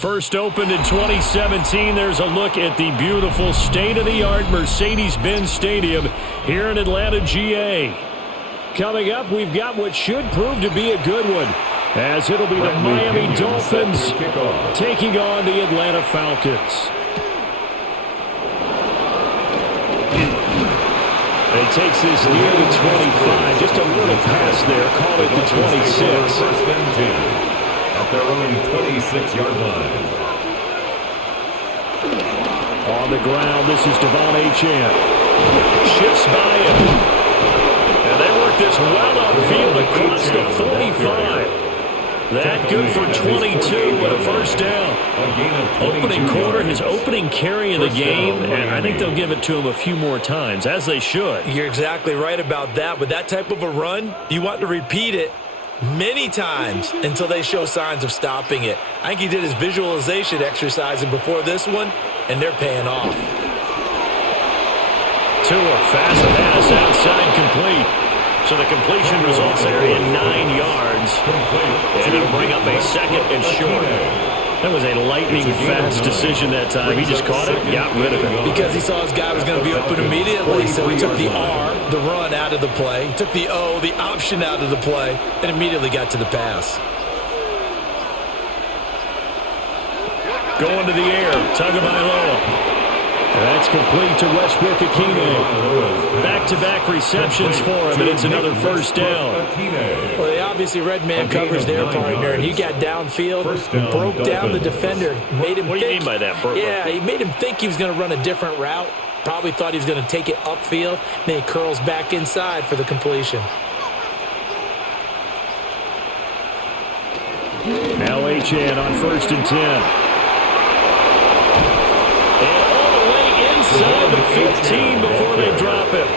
First opened in 2017. There's a look at the beautiful state-of-the-art Mercedes-Benz Stadium here in Atlanta, GA. Coming up, we've got what should prove to be a good one, as it'll be the Miami Dolphins taking on the Atlanta Falcons. And he takes this near the 25. Just a little pass there. Call it the 26. First and 10 at their own 26-yard line. On the ground, this is Devon Achane. Shifts by him. And they work this well upfield across the 45. That good for 22 and a first down. Opening quarter, his opening carry of the game, and I think they'll give it to him a few more times, as they should. You're exactly right about that. With that type of a run, you want to repeat it many times until they show signs of stopping it. I think he did his visualization exercise before this one, and they're paying off. Tua, fast pass outside, complete. So the completion results there in 9 yards. And it'll bring up a second and short. That was a lightning-fast decision that time. He just caught it, got rid of it. Because he saw his guy was going to be open immediately, so he took the R, the run, out of the play. He took the O, the option, out of the play, and immediately got to the pass. Going to the air, Tagovailoa. That's complete to Westbrook-Ikhine. Back-to-back receptions for him, and it's another first down. Well, they obviously read man coverage their partner, and he got downfield, broke down the defender, made him think. What do you mean by that, Burke? Yeah, he made him think he was going to run a different route. Probably thought he was going to take it upfield. Then he curls back inside for the completion. Now Achane on first and 10. Inside the 15 before they drop him.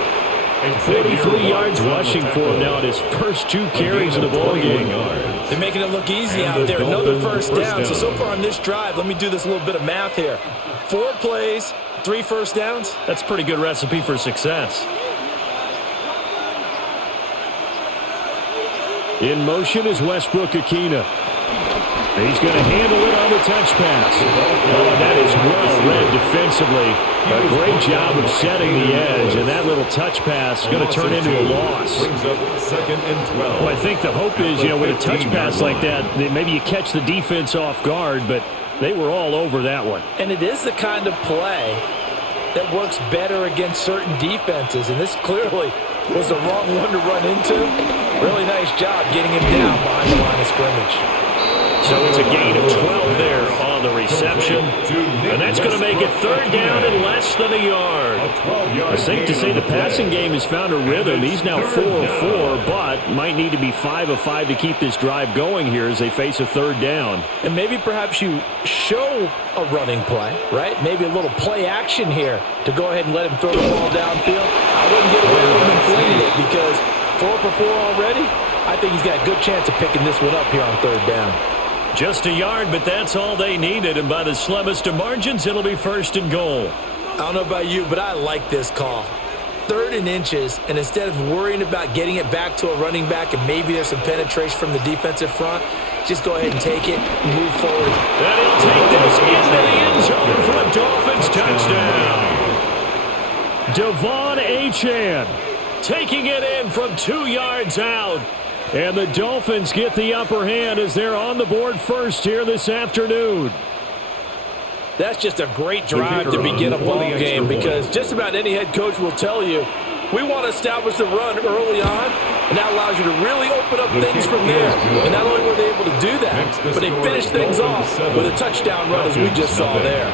43 yards rushing for him now at his first 2 carries of the ball game. They're making it look easy out there. Another first down. So far on this drive, let me do this little bit of math here. 4 plays, 3 first downs. That's a pretty good recipe for success. In motion is Westbrook-Ikhine. He's going to handle it on the touch pass. Oh, and that is well read defensively. A great job of setting the edge, and that little touch pass is going to turn into a loss. Second and 12. Well, I think the hope is, with a touch pass like that maybe you catch the defense off guard, but they were all over that one. And it is the kind of play that works better against certain defenses, and this clearly was the wrong one to run into. Really nice job getting him down behind the line of scrimmage. So it's a gain of 12 there on the reception. And that's going to make it third down and less than a yard. It's safe to say the passing game has found a rhythm. He's now 4 of 4, but might need to be 5 of 5 to keep this drive going here as they face a third down. And maybe perhaps you show a running play, right? Maybe a little play action here to go ahead and let him throw the ball downfield. I wouldn't get away from him flinging it because 4 for 4 already. I think he's got a good chance of picking this one up here on third down. Just a yard, but that's all they needed, and by the slimmest of margins, it'll be first and goal. I don't know about you, but I like this call. 3rd and inches, and instead of worrying about getting it back to a running back and maybe there's some penetration from the defensive front, just go ahead and take it and move forward. And he'll take this into the end zone for a Dolphins touchdown. Devon Achane taking it in from 2 yards out. And the Dolphins get the upper hand as they're on the board first here this afternoon. That's just a great drive to begin a ball game because just about any head coach will tell you, we want to establish the run early on, and that allows you to really open up things from there. And not only were they able to do that, but they finished things off with a touchdown run as we just saw there.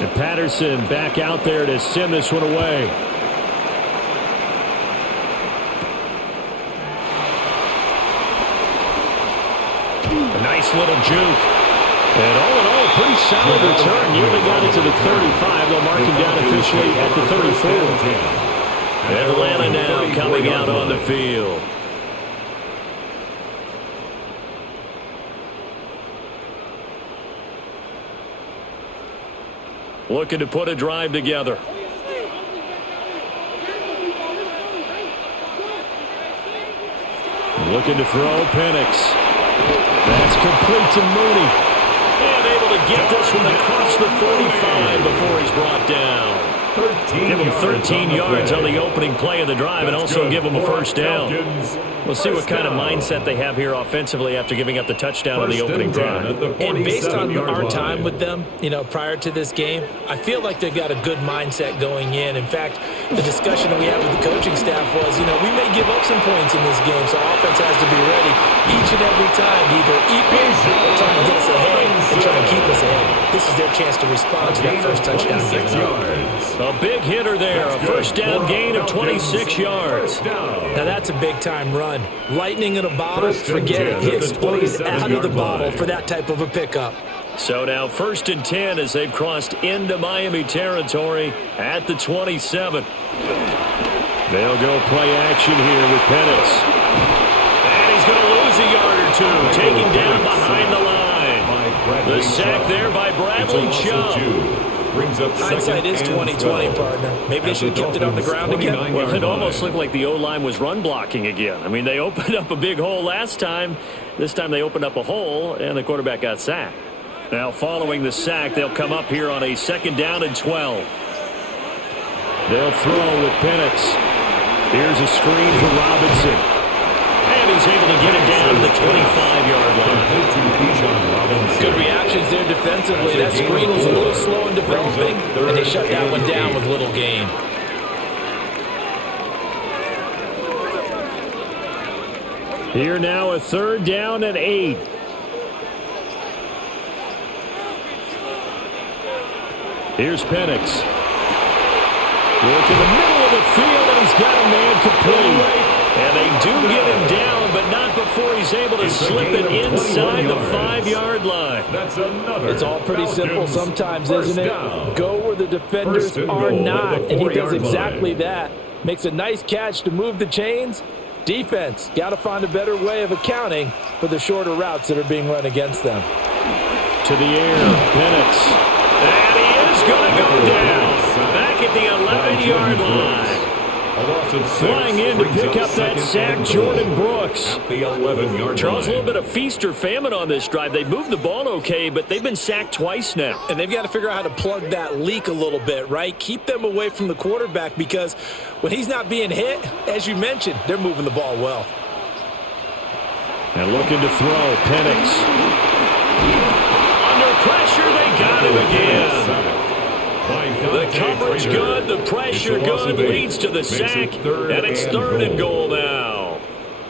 And Patterson back out there to send this one away. A nice little juke. And all in all, pretty solid return. Nearly got it to the 35. They'll mark him down officially at the 34. Atlanta now coming out on the field. looking to put a drive together. Looking to throw, Penix. That's complete to Mooney. And able to get this one across the 45 before he's brought down. Give him 13 yards on the opening play of the drive and also give him a first down. We'll see what kind of mindset they have here offensively after giving up the touchdown on the opening drive. And based on our time with them, prior to this game, I feel like they've got a good mindset going in. In fact, the discussion that we had with the coaching staff was, we may give up some points in this game, so offense has to be ready each and every time to either equal or try and get us ahead and try and keep us ahead. This is their chance to respond to that first touchdown given up. A big hitter there, a first down gain of 26 yards. Now that's a big-time run. Lightning in a bottle, forget it. He exploded out of the bottle for that type of a pickup. So now 1st and 10 as they've crossed into Miami territory at the 27. They'll go play action here with Penix. And he's going to lose a yard or two, taken down behind the line. The sack there by Bradley Chubb. Hindsight is 20/20, partner. Maybe they should have kept it on the ground again. Well, it almost looked like the O-line was run blocking again. I mean, they opened up a big hole last time. This time they opened up a hole, and the quarterback got sacked. Now, following the sack, they'll come up here on a 2nd down and 12. They'll throw with Penix. Here's a screen for Robinson. And he's able to get it down to the 25-yard line. Good reactions there defensively. That screen was a little slow in developing, and they shut that one down with little gain. Here now a 3rd down and 8. Here's Penix. Work in the middle of the field, and he's got a man complete. And they do get him down, but not before he's able to slip it inside the 5-yard line. It's all pretty simple sometimes, isn't it? Go where the defenders are not, and he does exactly that. Makes a nice catch to move the chains. Defense, got to find a better way of accounting for the shorter routes that are being run against them. To the air, Penix. And he is going to go down. Back at the 11-yard line. Flying in to pick up that sack, Jordan Brooks. Charles, a little bit of feast or famine on this drive. They moved the ball okay, but they've been sacked twice now. And they've got to figure out how to plug that leak a little bit, right? Keep them away from the quarterback because when he's not being hit, as you mentioned, they're moving the ball well. And looking to throw, Penix. Under pressure, they got him again. The coverage good, the pressure good, leads to the sack, and it's 3rd and goal now.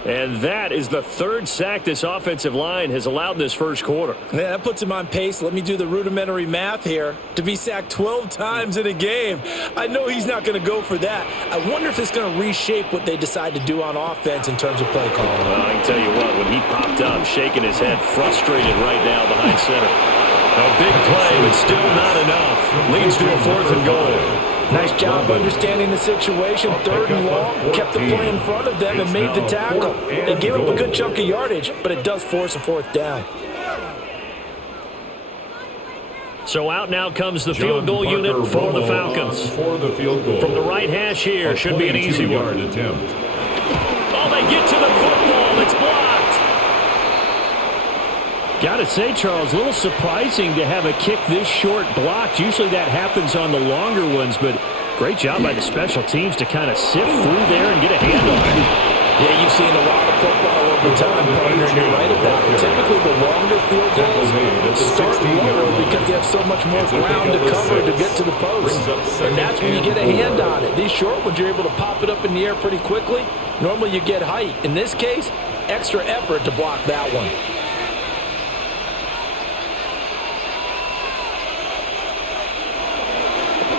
And that is the 3rd sack this offensive line has allowed in this first quarter. Yeah, that puts him on pace. Let me do the rudimentary math here. To be sacked 12 times in a game, I know he's not going to go for that. I wonder if it's going to reshape what they decide to do on offense in terms of play calling. Well, I can tell you what, when he popped up, shaking his head, frustrated right now behind center. A big play, but still not enough. Leads to a 4th and goal. Nice job understanding the situation. 3rd and long, kept the play in front of them and made the tackle. They gave up a good chunk of yardage, but it does force a 4th down. So out now comes the field goal unit for the Falcons. From the right hash here, should be an easy one. Oh, they get to the football. It's blocked. Got to say, Charles, a little surprising to have a kick this short blocked. Usually that happens on the longer ones, but great job by the special teams to kind of sift through there and get a hand on it. Yeah, you've seen a lot of football over time, partner, and you're right about it. Typically, the longer field goals start lower because they have so much more ground to cover to get to the post. And that's when you get a hand on it. These short ones, you're able to pop it up in the air pretty quickly. Normally, you get height. In this case, extra effort to block that one.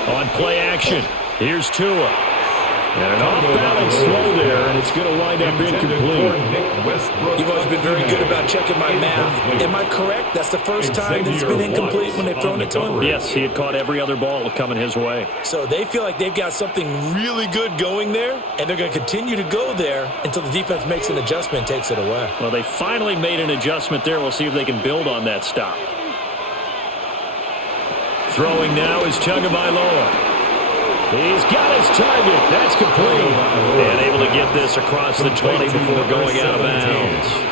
On play action, here's Tua. And an off-balance throw there, and it's going to wind up incomplete. You've always been very good about checking my math. Am I correct? That's the first time that it's been incomplete when they've thrown it to him? Yes, he had caught every other ball coming his way. So they feel like they've got something really good going there, and they're going to continue to go there until the defense makes an adjustment and takes it away. Well, they finally made an adjustment there. We'll see if they can build on that stop. Throwing now is Tagovailoa. He's got his target. That's complete. And able to get this across the 20 before going out of bounds.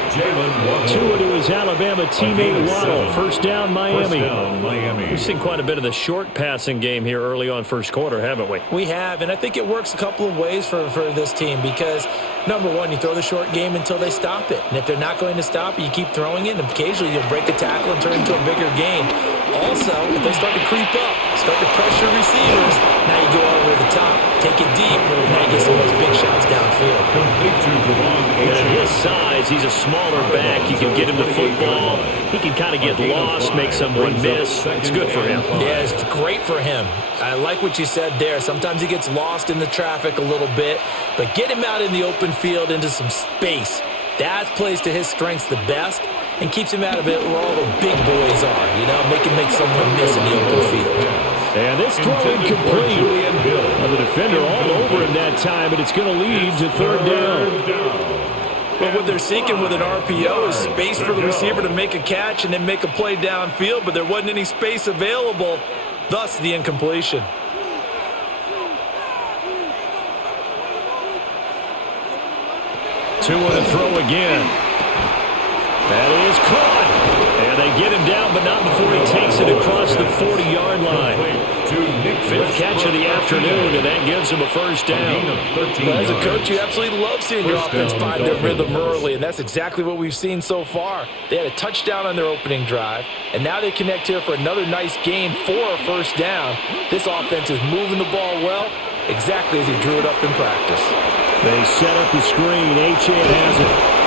Tua to his Alabama teammate Waddle. First down, Miami. We've seen quite a bit of the short passing game here early on first quarter, haven't we? We have, and I think it works a couple of ways for this team because, number one, you throw the short game until they stop it. And if they're not going to stop it, you keep throwing it, and occasionally you'll break a tackle and turn it into a bigger gain. Also, if they start to creep up, start to pressure receivers, now you go over the top, take it deep, and now you get some of those big shots downfield. And at his size, he's a smaller back. You can get him the football. He can kind of get lost, make someone miss. It's good for him. Yeah, it's great for him. I like what you said there. Sometimes he gets lost in the traffic a little bit, but get him out in the open field into some space. That plays to his strengths the best and keeps him out of it where all the big boys are, you know, make someone miss in the open field. And this throw incomplete. The defender all over him that time, but it's going to lead to third down. Well, what they're seeking with an RPO is space for the receiver to make a catch and then make a play downfield, but there wasn't any space available, thus the incompletion. Tua to throw again. That is caught. And they get him down, but not before he takes it across the 40-yard line. Fifth catch of the afternoon, and that gives him a first down. Well, as a coach, you absolutely love seeing your offense find their rhythm early, and that's exactly what we've seen so far. They had a touchdown on their opening drive, and now they connect here for another nice gain for a first down. This offense is moving the ball well, exactly as he drew it up in practice. They set up the screen. Achane has it.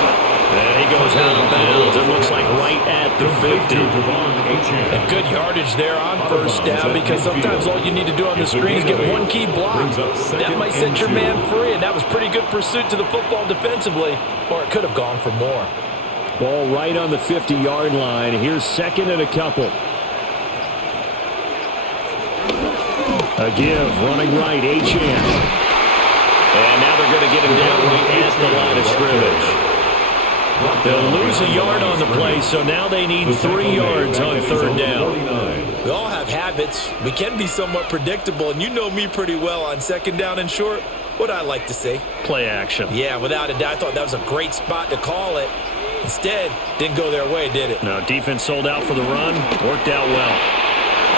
And he goes out of bounds. It looks like right at the 50. And good yardage there on first down because sometimes all you need to do on the screen is get one key block. That might set your man free, and that was pretty good pursuit to the football defensively, or it could have gone for more. Ball right on the 50-yard line. Here's second and a couple. A give, running right, Achane. And now they're going to get him down right at the line of scrimmage. They'll lose a yard on the play, so now they need 3 yards on third down. We all have habits. We can be somewhat predictable, and you know me pretty well on second down and short. What I like to say? Play action. Yeah, without a doubt. I thought that was a great spot to call it. Instead, didn't go their way, did it? No, defense sold out for the run. Worked out well.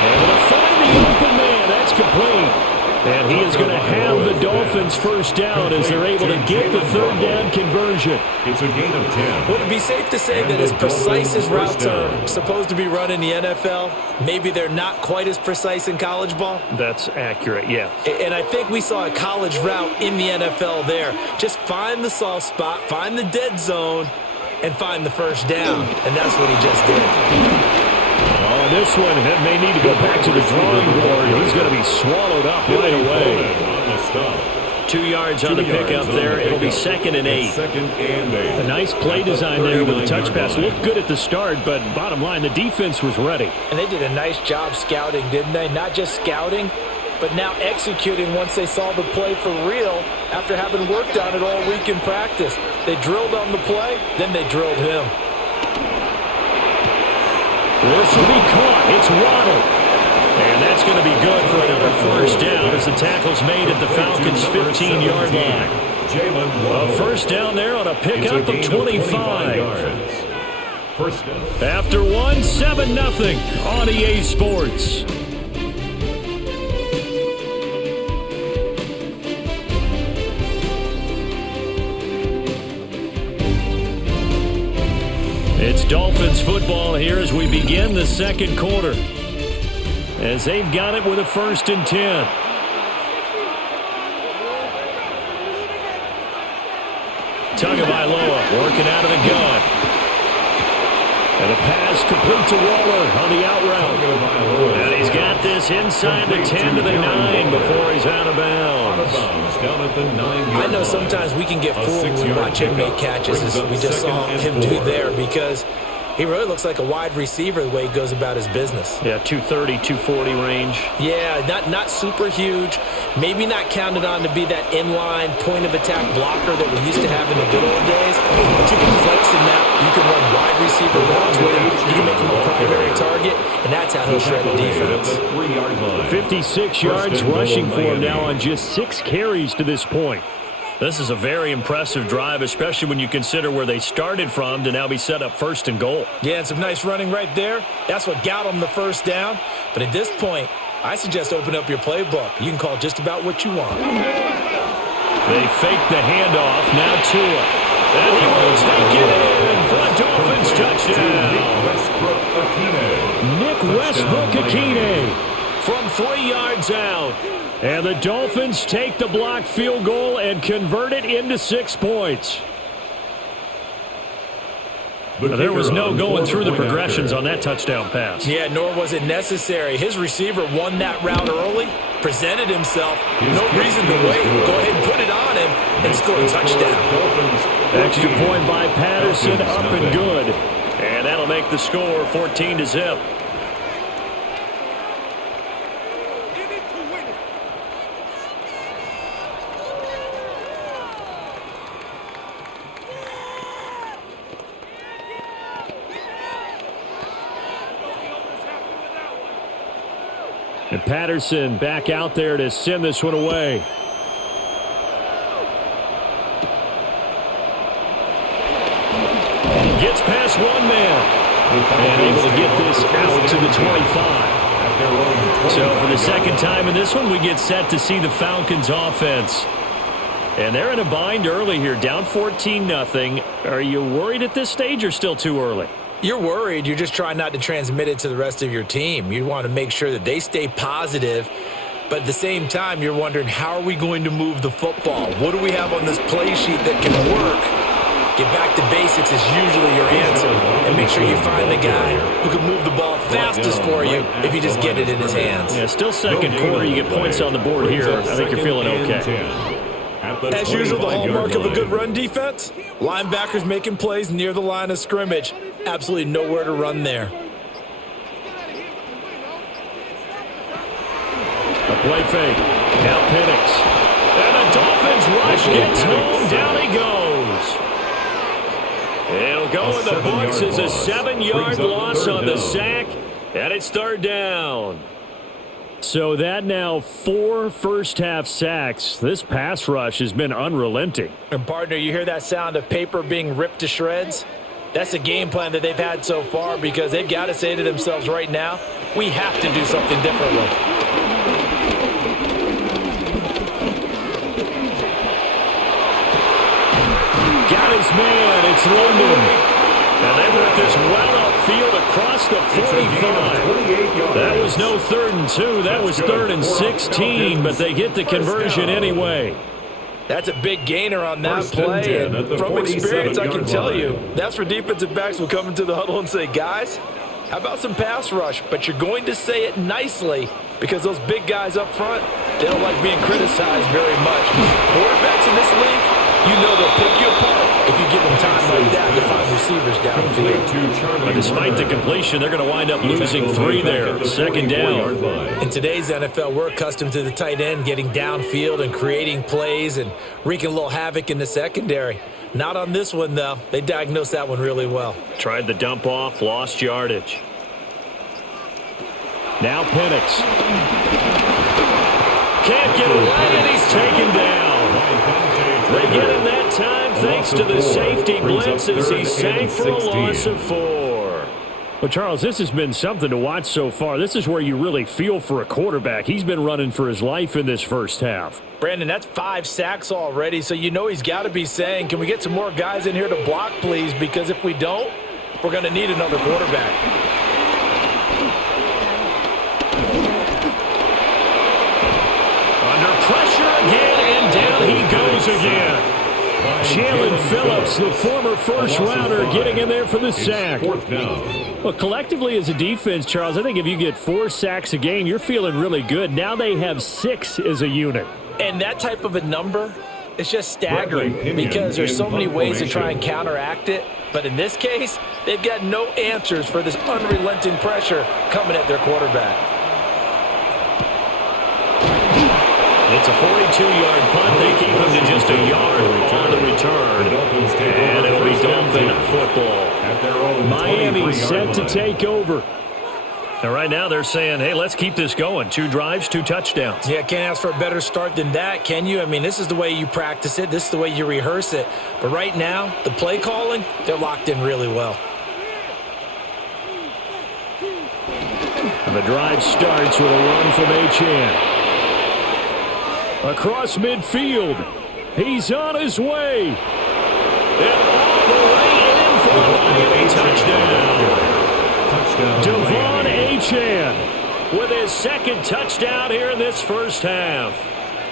Able to find the open man. That's complete. And he is going to have the Dolphins first down as they're able to get the third down conversion. It's a gain of 10. Would it be safe to say that as precise as routes are supposed to be run in the NFL, maybe they're not quite as precise in college ball? That's accurate, yeah. And I think we saw a college route in the NFL there. Just find the soft spot, find the dead zone, and find the first down. And that's what he just did. Oh, this one may need to go back to the drawing board. He's going to be swallowed up right away. 2 yards on the pickup there. It'll be second and 8. A nice play design there with the touch pass. Looked good at the start, but bottom line, the defense was ready. And they did a nice job scouting, didn't they? Not just scouting, but now executing once they saw the play for real after having worked on it all week in practice. They drilled on the play, then they drilled him. This will be caught. It's Waddle. And that's going to be good for another first down as the tackle's made at the Falcons' 15-yard line. A first down there on a pickup of 25. After one, 7-0 on EA Sports. It's Dolphins football here as we begin the second quarter. As they've got it with a 1st and 10. Tagovailoa working out of the gun. And a pass complete to Waller on the out route. And he's got this inside the 10 to the 9 before he's out of bounds. I know sometimes we can get fooled when we watch him make catches, as we just saw him do there, because he really looks like a wide receiver the way he goes about his business. Yeah, 230, 240 range. Yeah, not super huge. Maybe not counted on to be that inline point-of-attack blocker that we used to have in the good old days. But you can flex him out. You can run wide receiver routes with him. You can make him a primary target. pocket, and that's how he'll shred the defense. 56 yards rushing for him now on just 6 carries to this point. This is a very impressive drive, especially when you consider where they started from to now be set up 1st and goal. Yeah, and some nice running right there. That's what got them the first down. But at this point, I suggest open up your playbook. You can call just about what you want. They fake the handoff. Now Tua. And he will take it in for a Dolphins touchdown. Nick Westbrook-Akine from 3 yards out. And the Dolphins take the blocked field goal and convert it into 6 points. There was no going through the progressions on that touchdown pass. Yeah, nor was it necessary. His receiver won that route early, presented himself. No reason to wait. Go ahead and put it on him and score a touchdown. Extra point by Patterson, up and good. And that'll make the score 14-0. And Patterson back out there to send this one away. Gets past one man. And able to get this out to the 25. So for the second time in this one, we get set to see the Falcons offense. And they're in a bind early here, down 14-0. Are you worried at this stage or still too early? You're worried. You're just trying not to transmit it to the rest of your team. You want to make sure that they stay positive. But at the same time, you're wondering, how are we going to move the football? What do we have on this play sheet that can work? Get back to basics is usually your answer. And make sure you find the guy who can move the ball fastest for you if you just get it in his hands. Yeah, still second quarter. You get points on the board here. I think you're feeling okay. As usual, the hallmark of a good run defense, linebackers making plays near the line of scrimmage. Absolutely nowhere to run there. A play fake. Now Penix. And the Dolphins rush gets home. Down he goes. It'll go in the books as a 7-yard loss on the sack. And it's 3rd down. So that now 4 first-half sacks. This pass rush has been unrelenting. And, partner, you hear that sound of paper being ripped to shreds? That's the game plan that they've had so far, because they've got to say to themselves right now, we have to do something differently. Got his man. It's London. And they work this well upfield across the 45. That was no 3rd and 2. That was 3rd and 16, but they get the conversion anyway. That's a big gainer on that play, and from experience, I can tell you, that's where defensive backs will come into the huddle and say, guys, how about some pass rush? But you're going to say it nicely, because those big guys up front, they don't like being criticized very much. Quarterbacks in this league, you know they'll pick you apart if you give them time like that to find receivers downfield. But despite the completion, they're going to wind up losing 3 there. 2nd down. In today's NFL, we're accustomed to the tight end getting downfield and creating plays and wreaking a little havoc in the secondary. Not on this one, though. They diagnosed that one really well. Tried the dump off, lost yardage. Now Penix. Can't get away, and he's taken down. They get him that time thanks to the safety blitz as he sank for a loss of 4. Well, Charles, this has been something to watch so far. This is where you really feel for a quarterback. He's been running for his life in this first half. Brandon, that's 5 sacks already, so you know he's got to be saying, can we get some more guys in here to block, please? Because if we don't, we're going to need another quarterback. Under pressure again, and down he goes again. Jalen Phillips, the former first-rounder, getting in there for the sack. Well, collectively as a defense, Charles, I think if you get 4 sacks a game, you're feeling really good. Now they have 6 as a unit. And that type of a number is just staggering because there's so many ways to try and counteract it. But in this case, they've got no answers for this unrelenting pressure coming at their quarterback. It's a 42-yard punt. They keep him to just a yard on the return. And it'll be Dolphin football. Miami set to take over. And right now they're saying, hey, let's keep this going. 2 drives, 2 touchdowns. Yeah, can't ask for a better start than that, can you? I mean, this is the way you practice it. This is the way you rehearse it. But right now, the play calling, they're locked in really well. And the drive starts with a run from Achane. Across midfield. He's on his way. And all the way in for the Miami touchdown. Devon Achane with his 2nd touchdown here in this first half.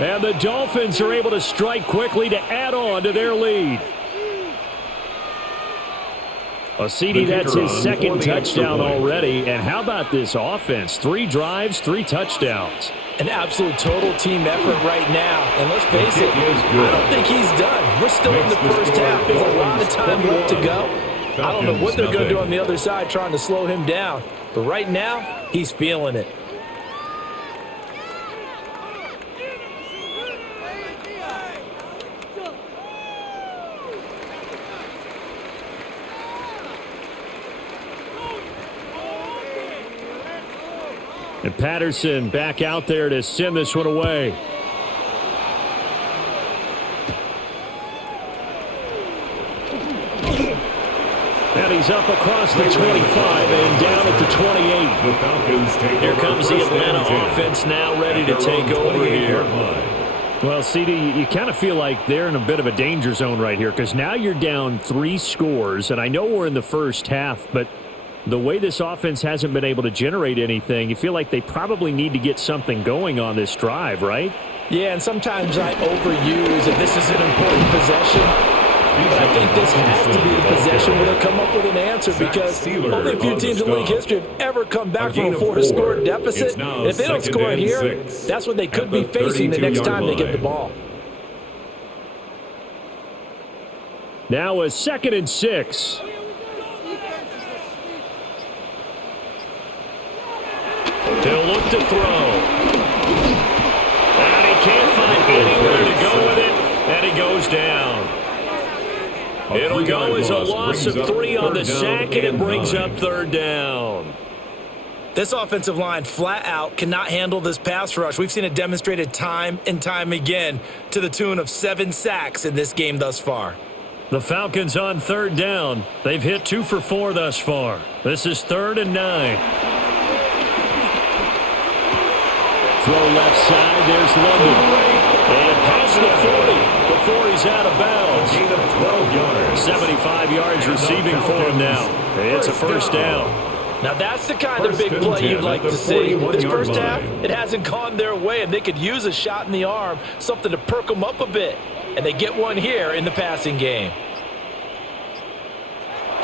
And the Dolphins are able to strike quickly to add on to their lead. CD, that's his 2nd touchdown already. And how about this offense? 3 drives, 3 touchdowns. An absolute total team effort right now. And let's face it, I don't think he's done. We're still in the first half. There's a lot of time left to go. I don't know what they're going to do on the other side trying to slow him down. But right now, he's feeling it. And Patterson back out there to send this one away. And he's up across the 25 and down at the 28. The Falcons take Here comes the Atlanta offense now ready to take over here. Well, CD, you kind of feel like they're in a bit of a danger zone right here because now you're down 3 scores, and I know we're in the first half, but the way this offense hasn't been able to generate anything, you feel like they probably need to get something going on this drive, right? Yeah, and sometimes I overuse that this is an important possession. But I think this has to be the possession where they come up with an answer because only a few teams in league history have ever come back from a 4-score deficit. And if they don't score here, that's what they could be facing the next time they get the ball. Now a 2nd and 6. He'll look to throw. And he can't find anywhere to go with it, and he goes down. It'll go as a loss of 3 on the sack, and it brings up 3rd down. This offensive line flat out cannot handle this pass rush. We've seen it demonstrated time and time again to the tune of 7 sacks in this game thus far. The Falcons on 3rd down. They've hit 2 for 4 thus far. This is 3rd and 9. Throw left side. There's London. And past the 40 before he's out of bounds. 75 yards receiving for him now. It's a 1st down. Now that's the kind of big play you'd like to see. This first half, it hasn't gone their way, and they could use a shot in the arm, something to perk them up a bit. And they get one here in the passing game.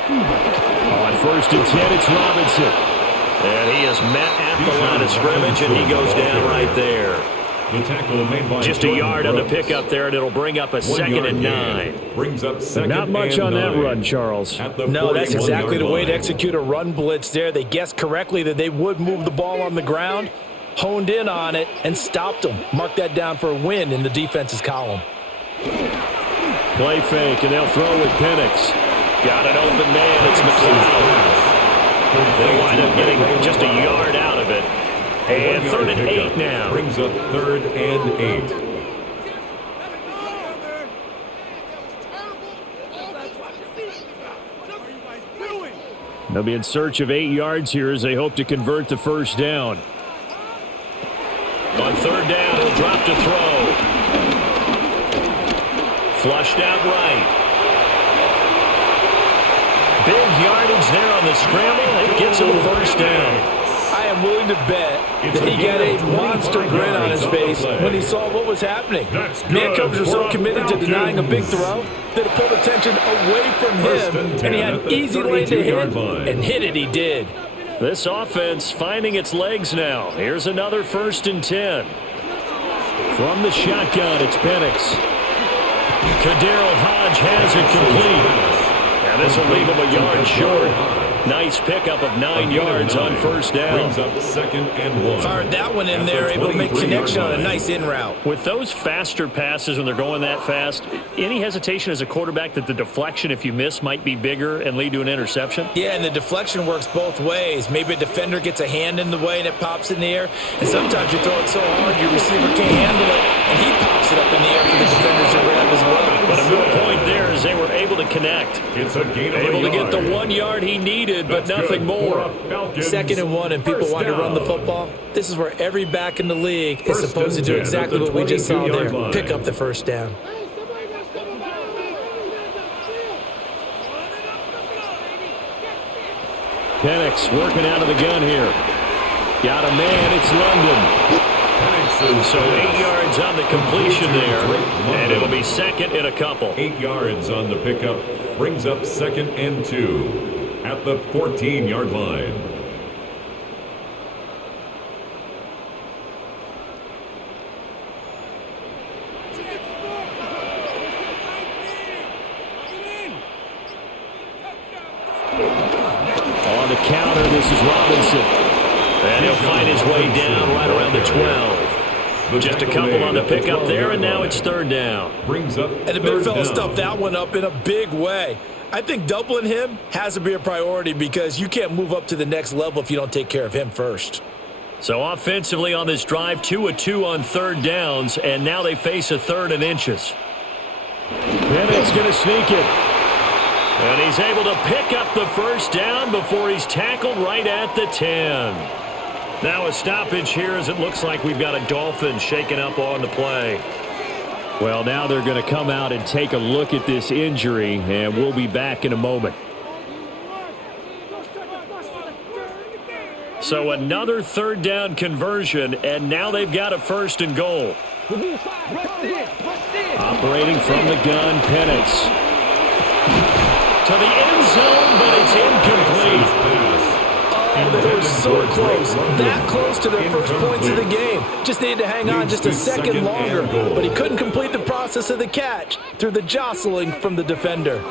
On 1st and 10, it's Robinson. And he is met at the line of scrimmage, and he goes down right there. The tackle made by just a yard on the pickup there, and it'll bring up a 2nd and 9. Brings up 2nd. Not much on that run, Charles. No, that's exactly the way to execute a run blitz there. They guessed correctly that they would move the ball on the ground, honed in on it, and stopped them. Mark that down for a win in the defense's column. Play fake, and they'll throw with Penix. Got an open man. It's McLeod. They'll wind up getting just a yard out of it. And 3rd and 8 now. Brings up 3rd and 8. They'll be in search of 8 yards here as they hope to convert the 1st down. On 3rd down, he'll drop to throw. Flushed out right. Big yardage there on the scramble. It gets him a 1st down. I am willing to bet that he got a monster grin on his face when he saw what was happening. Man coverage was so committed to denying a big throw that it pulled attention away from him, and he had an easy lane to hit, and hit it he did. This offense finding its legs now. Here's another 1st and 10. From the shotgun, it's Penix. Kaderl Hodge has it complete. And And this will leave him a yard short. Nice pickup of 9 yards on first down. Brings up 2nd and 1. Fired that one in there, able to make connection on a nice in route. With those faster passes when they're going that fast, any hesitation as a quarterback that the deflection, if you miss, might be bigger and lead to an interception? Yeah, and the deflection works both ways. Maybe a defender gets a hand in the way and it pops in the air. And sometimes you throw it so hard your receiver can't handle it, and he pops it up in the air for the defenders to grab as well. But a good point there is they were able to connect. It's a gain of Able a to get the yard. 1 yard he needed, but nothing more. 2nd and 1, and people want to run the football. This is where every back in the league is supposed to do exactly what we just saw there. Pick up the first down. Penix working out of the gun here. Got a man, it's London. So 8 yards on the completion there, and it'll be 2nd and a couple. 8 yards on the pickup. Brings up 2nd and 2 at the 14-yard line. On the counter, this is Robinson. And he'll find his way down right around the 12. Just a couple on the pickup there, and now it's 3rd down. Brings up And the big fella stuffed that one up in a big way. I think doubling him has to be a priority because you can't move up to the next level if you don't take care of him first. So offensively on this drive, 2 of 2 on 3rd downs, and now they face a 3rd and inches. Bennett's going to sneak it. And he's able to pick up the first down before he's tackled right at the 10. Now a stoppage here as it looks like we've got a Dolphins shaking up on the play. Well, now they're going to come out and take a look at this injury, and we'll be back in a moment. So another 3rd down conversion, and now they've got a 1st and goal. Operating from the gun, Penix. To the end zone, but it's incomplete. Oh, they were so close. That close to their first points of the game. Just needed to hang on just a second longer, but he couldn't complete the process of the catch through the jostling from the defender.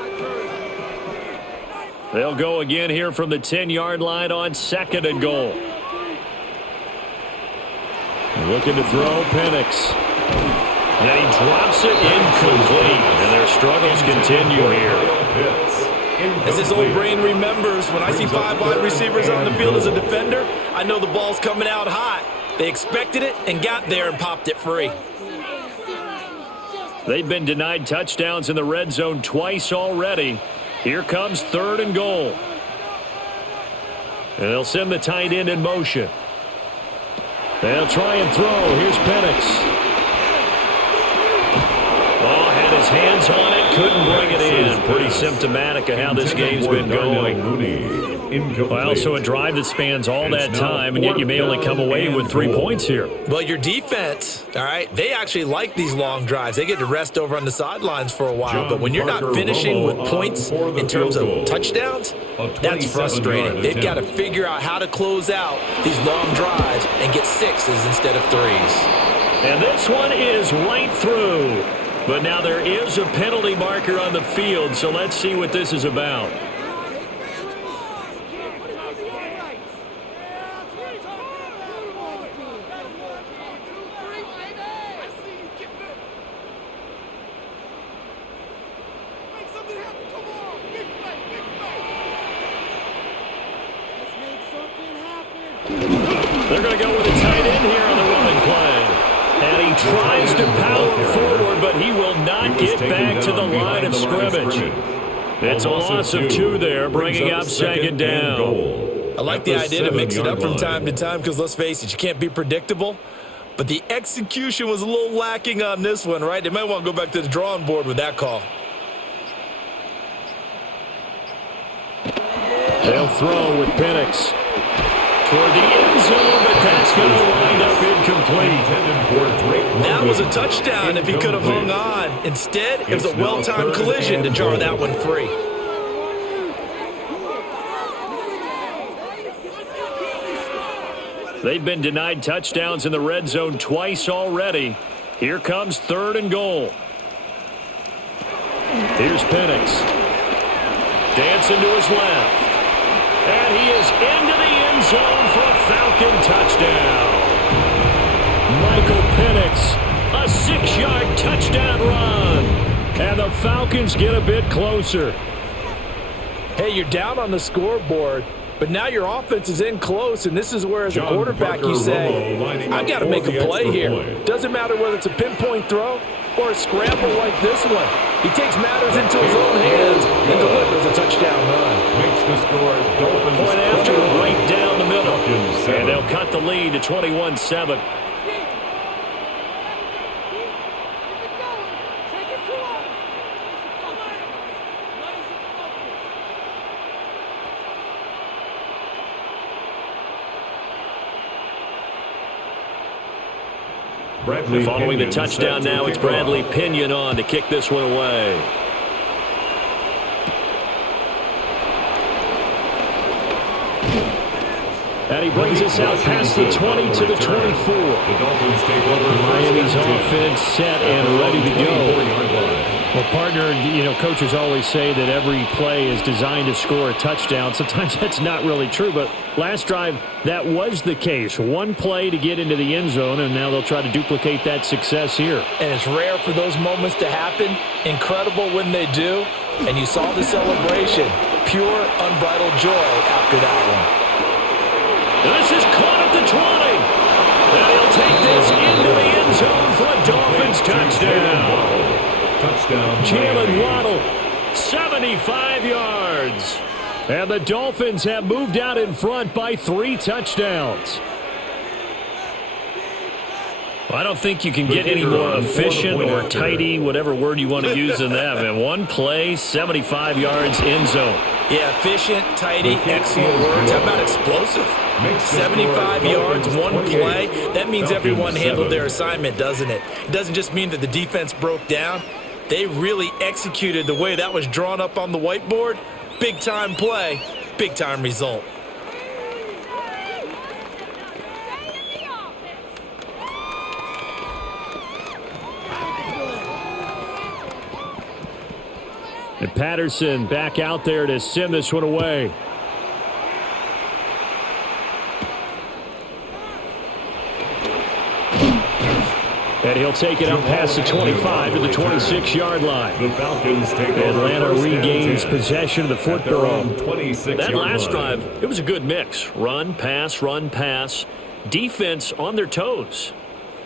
They'll go again here from the 10-yard line on 2nd and goal. Looking to throw, Penix. And he drops it incomplete. And their struggles continue here. As his old brain remembers, when I see 5 wide receivers on the field as a defender, I know the ball's coming out hot. They expected it and got there and popped it free. They've been denied touchdowns in the red zone twice already. Here comes 3rd and goal. And they'll send the tight end in motion. They'll try and throw. Here's Penix. Oh, had his hands on it, couldn't bring it in. Pretty symptomatic of how this game's been going. Well, so a drive that spans all that time, and yet you may only come away with 3 points here. Well, your defense, all right, they actually like these long drives. They get to rest over on the sidelines for a while. But when you're not finishing with points in terms of touchdowns, that's frustrating. They've got to figure out how to close out these long drives and get 6s instead of 3s. And this one is right through. But now there is a penalty marker on the field, so let's see what this is about. They're going to go with a tight end here on the running play. And he tries to power forward, but he will not get back to the line of scrimmage. It's a loss of 2 there, bringing up 2nd down. I like the idea to mix it up from time to time because, let's face it, you can't be predictable. But the execution was a little lacking on this one, right? They might want to go back to the drawing board with that call. They'll throw with Penix. Toward the end zone, but that's going to wind up incomplete. That was a touchdown if he could have hung on. Instead, it was a well-timed collision to jar that one free. They've been denied touchdowns in the red zone twice already. Here comes 3rd and goal. Here's Penix. Dancing to his left. And he is into the end zone for a Falcon touchdown. Michael Penix, a 6-yard touchdown run. And the Falcons get a bit closer. Hey, you're down on the scoreboard, but now your offense is in close, and this is where, as a quarterback, you say, I've got to make a play here. Doesn't matter whether it's a pinpoint throw or a scramble like this one. He takes matters into his own hands and delivers a touchdown run. Makes the score Dolphins Point after, 21, right down the middle. Falcons 7. And they'll cut the lead to 21-7. Following the touchdown now, it's Bradley Pinion on to kick this one away. And he brings us out past the 20 to the 24. The Dolphins take over. Miami's offense set and ready to go. Well, partner, coaches always say that every play is designed to score a touchdown. Sometimes that's not really true, but last drive, that was the case. One play to get into the end zone, and now they'll try to duplicate that success here. And it's rare for those moments to happen. Incredible when they do. And you saw the celebration. Pure, unbridled joy after that one. This is caught at the 20. And he'll take this into the end zone for a Dolphins touchdown. Touchdown. Jalen Waddle, 75 yards. And the Dolphins have moved out in front by 3 touchdowns. I don't think you can get any more efficient or tidy, whatever word you want to use in that. Man, one play, 75 yards, end zone. Yeah, efficient, tidy, excellent words. How about explosive? 75 yards, one play. That means everyone handled their assignment, doesn't it? It doesn't just mean that the defense broke down. They really executed the way that was drawn up on the whiteboard. Big-time play, big-time result. And Patterson back out there to send this one away. And he'll take it up past the 25 to the 26-yard line. The Falcons take Atlanta regains possession of the football. That last drive, drive, it was a good mix. Run, pass, defense on their toes.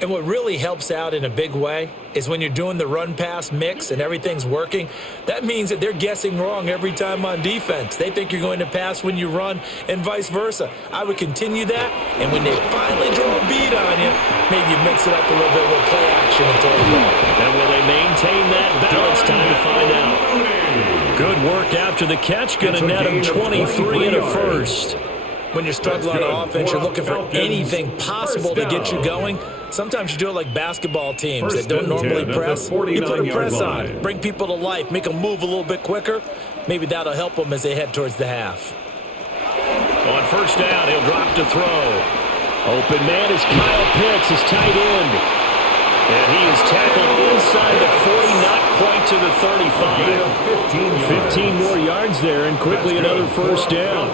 And what really helps out in a big way is when you're doing the run-pass mix and everything's working, that means that they're guessing wrong every time on defense. They think you're going to pass when you run and vice versa. I would continue that, and when they finally draw a beat on you, maybe you mix it up a little bit with play action and throw the ball. And will they maintain that balance? Time to find out. Good work after the catch. Going to net him 23 and a first. When you're struggling on offense, you're looking for anything possible to get you going. Sometimes you do it like basketball teams that don't normally press. You put a press on, bring people to life, make them move a little bit quicker. Maybe that'll help them as they head towards the half. On first down, he'll drop to throw. Open man is Kyle Pitts, his tight end. And he is tackled inside the 40, not quite to the 35. 15 more yards there, and quickly another first down.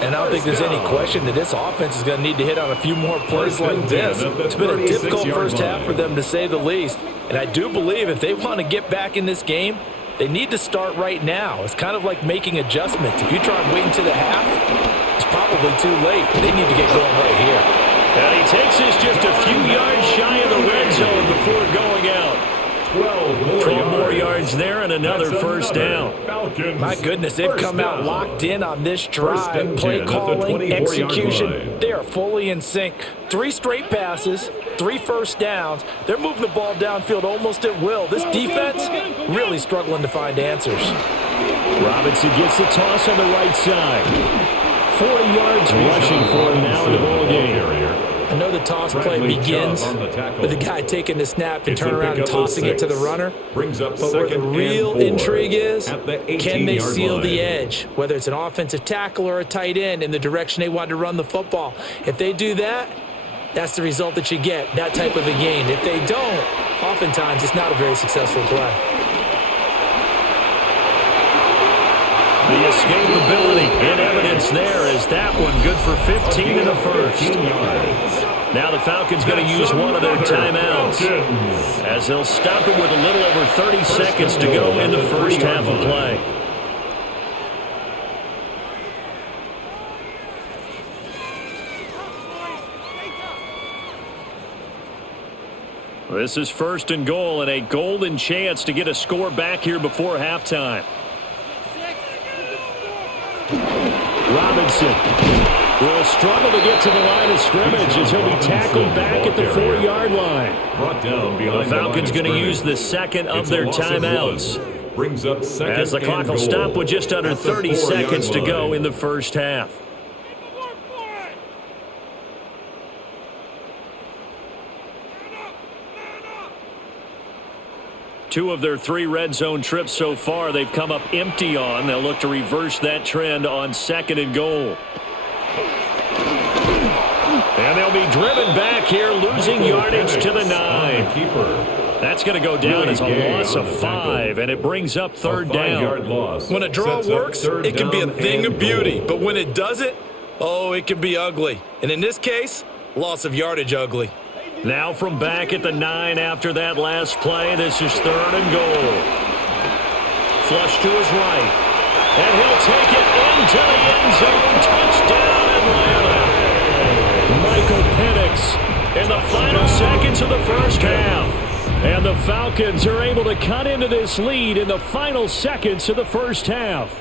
And I don't think there's any question that this offense is going to need to hit on a few more plays like this. It's been a difficult first half for them, to say the least. And I do believe if they want to get back in this game, they need to start right now. It's kind of like making adjustments. If you try and wait until the half, it's probably too late. They need to get going right here. And he takes this just a few yards shy of the red zone before going out. 12 more yards there and another first down. My goodness, they've come out locked in on this drive. Play calling, execution, they are fully in sync. 3 straight passes, 3 first downs. They're moving the ball downfield almost at will. This defense really struggling to find answers. Robinson gets the toss on the right side. 40 yards rushing for him now in the ball game. I know the toss play begins with the guy taking the snap and turn around and tossing it to the runner. But where the real intrigue is, can they seal the edge? Whether it's an offensive tackle or a tight end in the direction they want to run the football. If they do that, that's the result that you get, that type of a gain. If they don't, oftentimes it's not a very successful play. The escapability in evidence there as that one good for 15 in the first. Now the Falcons going to use one of their timeouts as they'll stop it with a little over 30 seconds to go in the first half of play. This is first and goal and a golden chance to get a score back here before halftime. Robinson will struggle to get to the line of scrimmage as he'll be tackled back at the 4-yard line. The Falcons going to use the second of their timeouts. As the clock will stop with just under 30 seconds to go in the first half. Two of their 3 red zone trips so far they've come up empty on. They'll look to reverse that trend on second and goal. And they'll be driven back here, losing yardage to the 9. That's going to go down as a loss of 5, and it brings up third down. When a draw works, it can be a thing of beauty. But when it doesn't, oh, it can be ugly. And in this case, loss of yardage ugly. Now from back at the 9 after that last play, this is third and goal. Flush to his right. And he'll take it into the end zone. Touchdown, Atlanta. Michael Penix in the final seconds of the first half. And the Falcons are able to cut into this lead in the final seconds of the first half.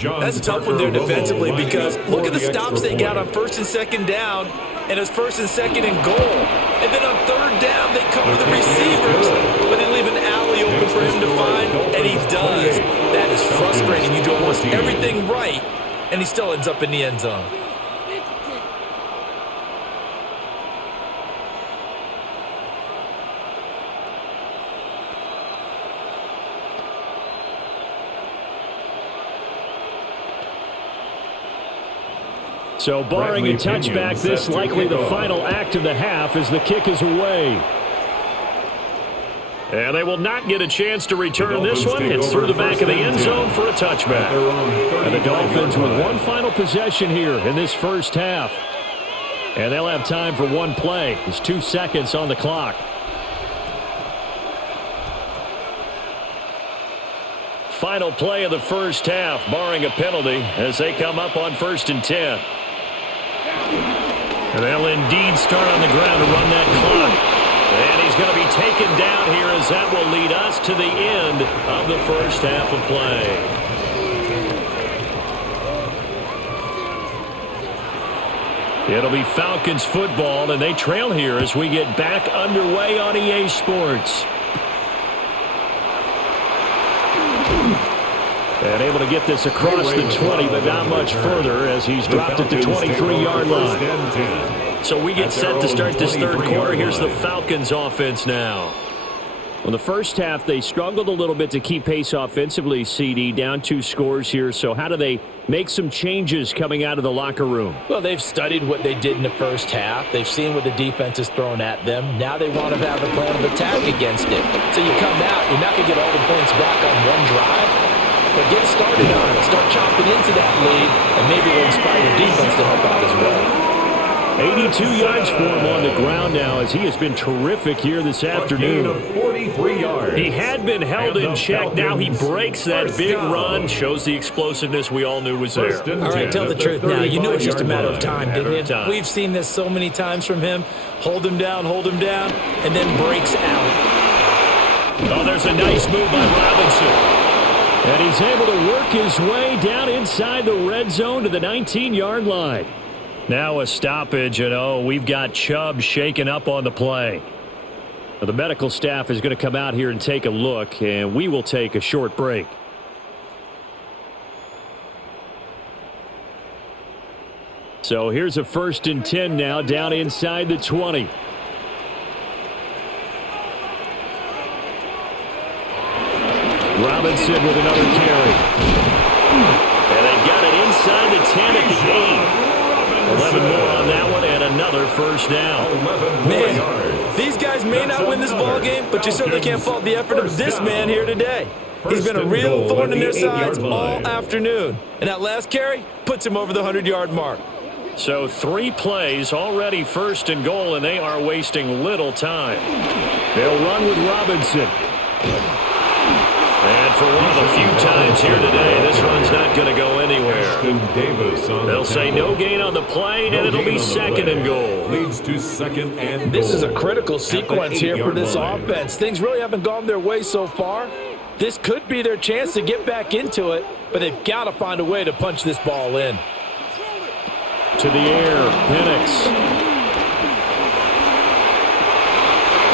That's a tough one there defensively because look at the stops they got on first and second down, and it's first and second and goal. And then on third down, they cover the receivers, but they leave an alley open for him to find, and he does. That is frustrating. You do almost everything right, and he still ends up in the end zone. So barring a touchback, this likely the final act of the half as the kick is away. And they will not get a chance to return this one. It's through the back of the end zone for a touchback. And the Dolphins with one final possession here in this first half. And they'll have time for one play. There's 2 seconds on the clock. Final play of the first half, barring a penalty, as they come up on 1st and 10. And they'll indeed start on the ground to run that clock. And he's going to be taken down here as that will lead us to the end of the first half of play. It'll be Falcons football, and they trail here as we get back underway on EA Sports. And able to get this across the 20, but not much further as he's dropped at the 23-yard line. So we get set to start this third quarter. Here's the Falcons offense now. Well, the first half, they struggled a little bit to keep pace offensively, CD, down 2 scores here. So how do they make some changes coming out of the locker room? Well, they've studied what they did in the first half. They've seen what the defense is throwing at them. Now they want to have a plan of attack against it. So you come out, you're not going to get all the points back on one drive. But get started on it. Start chopping into that lead, and maybe it'll inspire your defense to help out as well. 82 yards for him on the ground now as he has been terrific here this afternoon. 43 yards. He had been held in check. Now he breaks that big run. Shows the explosiveness we all knew was there. All right, tell the truth now. You knew it was just a matter of time, didn't it? We've seen this so many times from him. Hold him down, and then breaks out. Oh, there's a nice move by Robinson. And he's able to work his way down inside the red zone to the 19-yard line. Now a stoppage, and we've got Chubb shaken up on the play. Now, the medical staff is going to come out here and take a look, and we will take a short break. So here's a 1st and 10 now down inside the 20. Robinson with another carry. And they've got it inside the 10 at the 8. 11 more on that one and another first down. Man, these guys may not win this ball game, but you certainly can't fault the effort of this man here today. He's been a real thorn in their sides all afternoon. And that last carry puts him over the 100-yard mark. So 3 plays, already first and goal, and they are wasting little time. They'll run with Robinson. And for one of the few times here today, this run's not going to go anywhere. They'll say no gain on the play, and it'll be second and goal. Leads to second and goal. This is a critical sequence here for this offense. Things really haven't gone their way so far. This could be their chance to get back into it, but they've got to find a way to punch this ball in. To the air, Penix.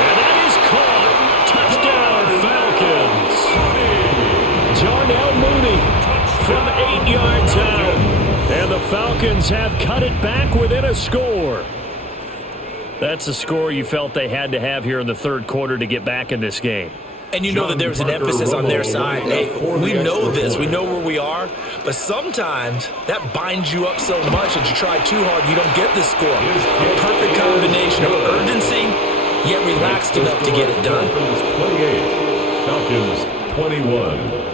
And that is caught. Touchdown, Falcons. Darnell Mooney from 8 yards out. And the Falcons have cut it back within a score. That's a score you felt they had to have here in the third quarter to get back in this game. And you know that there's an emphasis on their side. Hey, we know this. We know where we are. But sometimes that binds you up so much that you try too hard, you don't get this score. A perfect combination of urgency, yet relaxed enough to get it done. 28, Falcons 21.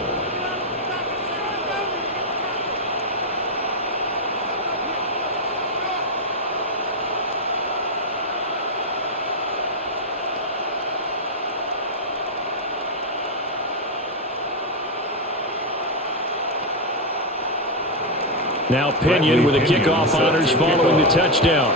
Now Pinion with a kickoff honors following the touchdown.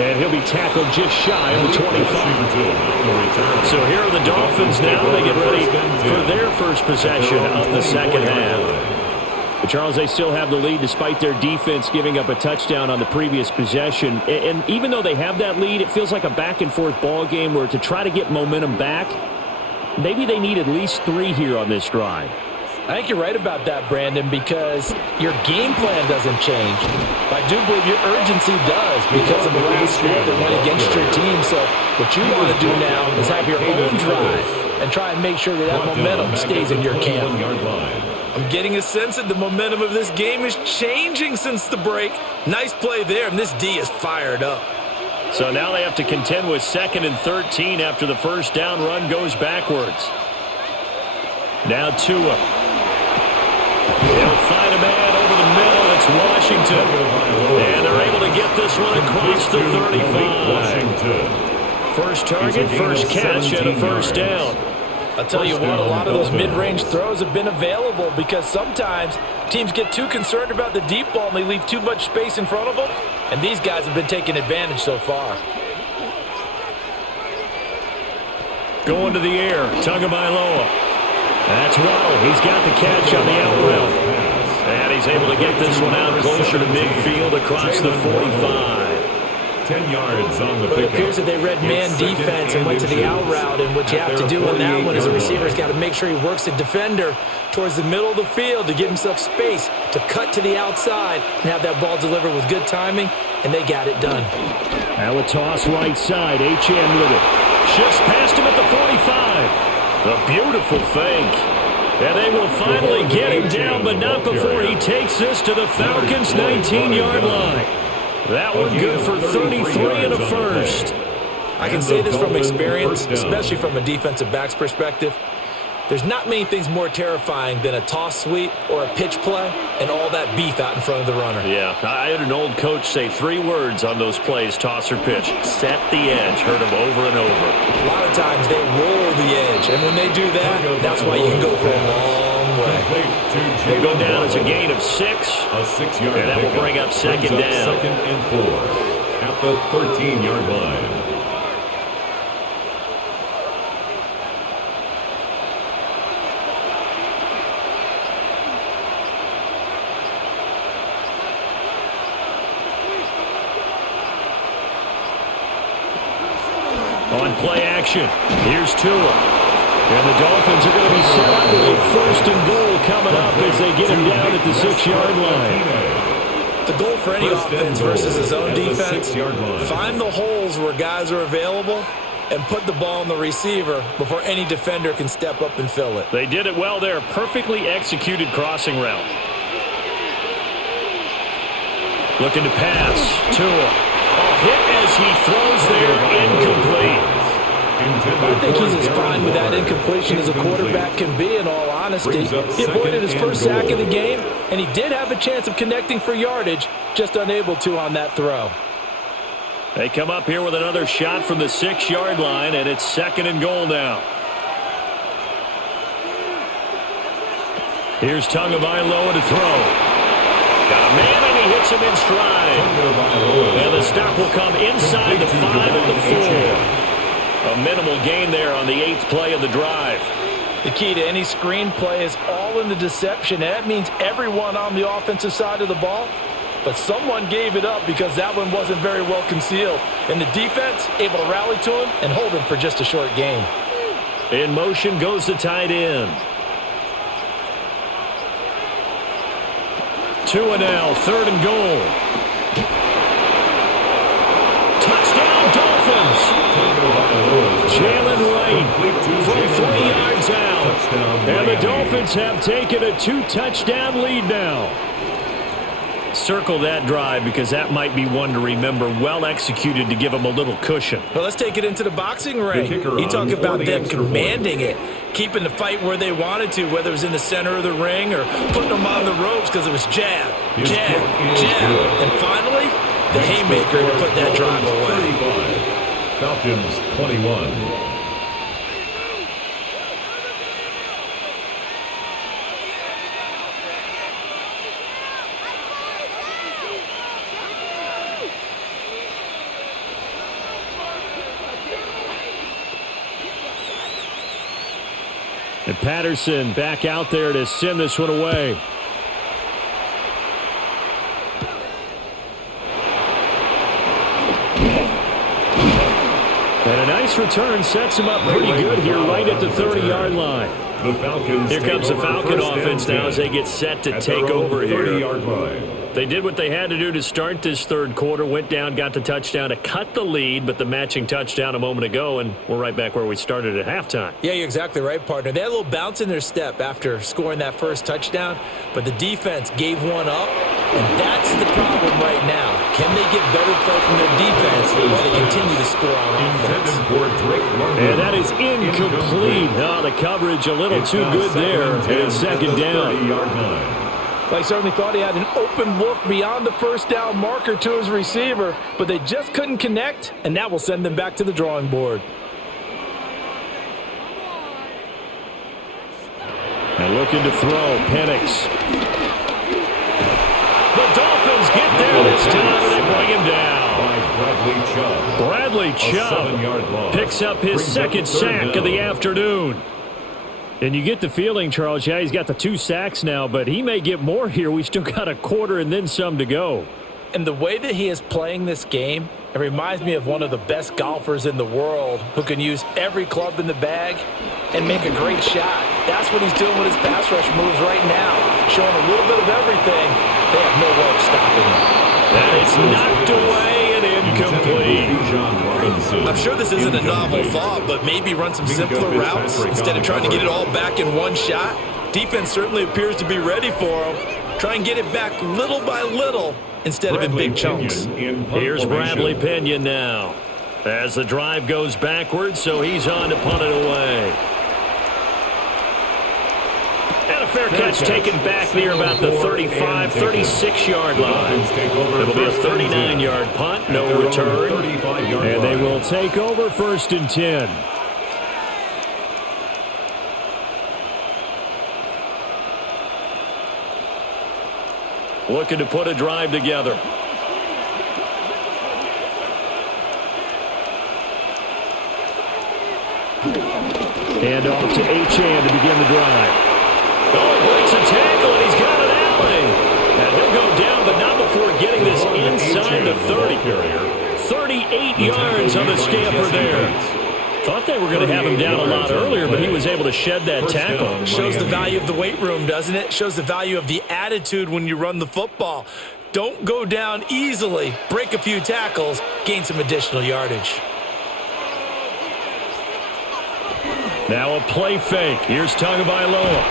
And he'll be tackled just shy of the 25. So here are the Dolphins now. They get ready for their first possession of the second half. But Charles, they still have the lead despite their defense giving up a touchdown on the previous possession. And even though they have that lead, it feels like a back-and-forth ball game where to try to get momentum back, maybe they need at least 3 here on this drive. I think you're right about that, Brandon, because your game plan doesn't change. But I do believe your urgency does because of the last score that went against your team. So what you want to do now is have your own drive and try and make sure that that momentum stays in your camp. I'm getting a sense that the momentum of this game is changing since the break. Nice play there, and this D is fired up. So now they have to contend with 2nd and 13 after the first down run goes backwards. Now Tua. They'll find a man over the middle. It's Washington. And they're able to get this one across the 35. First target, first catch, and a first down. I'll tell you what, a lot of those mid-range throws have been available because sometimes teams get too concerned about the deep ball and they leave too much space in front of them. And these guys have been taking advantage so far. Going to the air, Tagovailoa. That's Waddle. He's got the catch on the out route. And he's able to get this one out closer to midfield across the 45. 10 yards on the Well, it pickup. appears that they read man defense and went to the out route, and what you have to do on that one is a receiver's got to make sure he works the defender towards the middle of the field to give himself space to cut to the outside and have that ball delivered with good timing, and they got it done. Now a toss right side, HN with it. Shifts past him at the 45. A beautiful fake. And they will finally get him down, but not before he takes this to the Falcons' 19-yard line. That one good for 33 and a first. I can say this from experience, especially from a defensive back's perspective. There's not many things more terrifying than a toss sweep or a pitch play and all that beef out in front of the runner. Yeah, I had an old coach say 3 words on those plays, toss or pitch. Set the edge. Heard him over and over. A lot of times they roll the edge, and when they do that, that's why you can go for a long way. Will go down as a gain of 6. A 6-yard And that will bring up second down. 2nd and 4 at the 13-yard line. On play action, here's Tua. And the Dolphins are going to be set up with a first and goal coming up as they get him down at the 6-yard line. The goal for any offense versus his own defense, find the holes where guys are available and put the ball on the receiver before any defender can step up and fill it. They did it well there. Perfectly executed crossing route. Looking to pass. Tua. A hit as he throws there. Incomplete. I think he's as fine with that incompletion as a quarterback can be, in all honesty. He avoided his first sack of the game, and he did have a chance of connecting for yardage, just unable to on that throw. They come up here with another shot from the 6-yard line, and it's 2nd and goal now. Here's Tagovailoa to throw. Got a man, and he hits him in stride. And the stop will come inside the 5 of the 4. A minimal gain there on the 8th play of the drive. The key to any screen play is all in the deception. And that means everyone on the offensive side of the ball. But someone gave it up because that one wasn't very well concealed. And the defense able to rally to him and hold him for just a short gain. In motion goes the tight end. Tua now, 3rd and goal. Touchdown Dolphins! Jalen Wright from 3 yards out. And the Dolphins have taken a 2-touchdown lead now. Circle that drive because that might be one to remember. Well executed to give them a little cushion. Well, let's take it into the boxing ring. You talk about them commanding it, keeping the fight where they wanted to, whether it was in the center of the ring or putting them on the ropes because it was jab, jab, jab. And finally, the haymaker to put that drive away. Falcons 21. And Patterson back out there to send this one away. And a nice return sets him up pretty good here right at the 30-yard line. The Falcons here comes the Falcon offense now as they get set to take over here. 30-yard line. They did what they had to do to start this third quarter, went down, got the touchdown to cut the lead, but the matching touchdown a moment ago, and we're right back where we started at halftime. Yeah, you're exactly right, partner. They had a little bounce in their step after scoring that first touchdown, but the defense gave one up, and that's the problem right now. Can they get better play from their defense while they continue to score on offense? And that is incomplete. Oh, the coverage a little too good there, and it's 2nd down. Well, he certainly thought he had an open look beyond the first down marker to his receiver, but they just couldn't connect, and that will send them back to the drawing board. And looking to throw, Penix. The Dolphins get there this time, and they bring him down. Bradley Chubb picks up his 2nd sack of the afternoon. And you get the feeling, Charles, yeah, he's got the 2 sacks now, but he may get more here. We still got a quarter and then some to go. And the way that he is playing this game, it reminds me of one of the best golfers in the world who can use every club in the bag and make a great shot. That's what he's doing with his pass rush moves right now, showing a little bit of everything. They have no way of stopping him. And it's knocked away and incomplete. I'm sure this isn't a novel thought, but maybe run some simpler routes instead of trying to get it all back in one shot. Defense certainly appears to be ready for him. Try and get it back little by little instead of in big chunks. Here's Bradley Pinion now as the drive goes backwards, so he's on to punt it away. And a fair catch taken back near about the 35, 36-yard line. It'll be a 39-yard punt, no return. And they will take over 1st and 10. Looking to put a drive together. And off to Achane to begin the drive. Oh, he breaks a tackle, and he's got an alley. And he'll go down, but not before getting this inside the 30. 38 yards on the scamper there. Thought they were going to have him down a lot earlier, but he was able to shed that tackle. Shows the value of the weight room, doesn't it? Shows the value of the attitude when you run the football. Don't go down easily. Break a few tackles. Gain some additional yardage. Now a play fake. Here's Tagovailoa.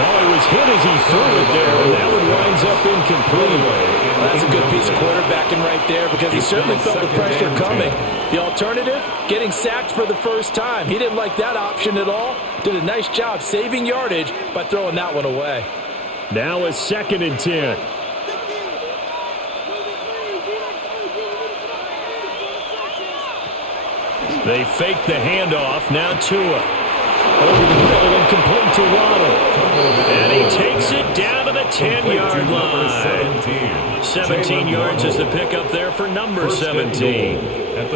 Oh, he was hit as he threw it there, and that one winds up incomplete. Well, that's a good piece of quarterbacking right there because he certainly felt the pressure coming. The alternative, getting sacked for the first time. He didn't like that option at all. Did a nice job saving yardage by throwing that one away. Now a 2nd and 10. They fake the handoff. Now Tua. Over the middle and complete to Waddle. And he takes it down to the 10-yard line. 17 yards is the pickup there for number 17.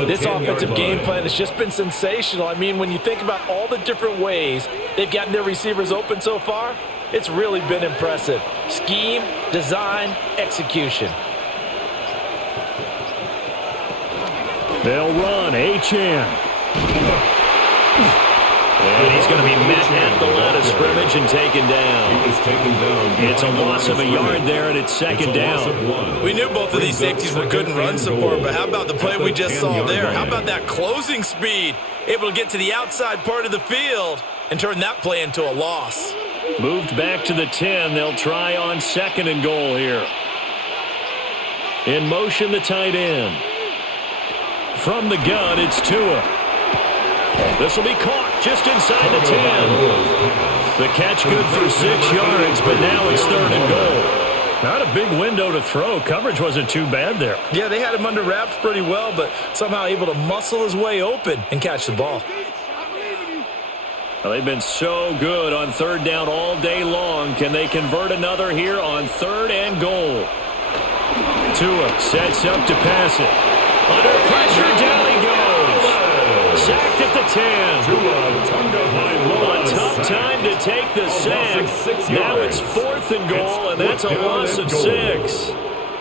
This offensive game plan has just been sensational. I mean, when you think about all the different ways they've gotten their receivers open so far, it's really been impressive. Scheme, design, execution. They'll run. Achane. And he's going to be met at the line of scrimmage and taken down. He was taken down. It's a loss of a yard there, and it's 2nd down. We knew both of these safeties were good in run support, but how about the play we just saw there? How about that closing speed? Able to get to the outside part of the field and turn that play into a loss. Moved back to the 10. They'll try on 2nd and goal here. In motion, the tight end. From the gun, it's Tua. This will be caught just inside the 10. The catch good for 6 yards, but now it's 3rd and goal. Not a big window to throw. Coverage wasn't too bad there. Yeah, they had him under wraps pretty well, but somehow able to muscle his way open and catch the ball. Well, they've been so good on 3rd down all day long. Can they convert another here on 3rd and goal? Tua sets up to pass it. Under pressure, down he goes. Sacked at the 10. A tough time to take the sack. Now it's 4th and goal, and that's a loss of 6.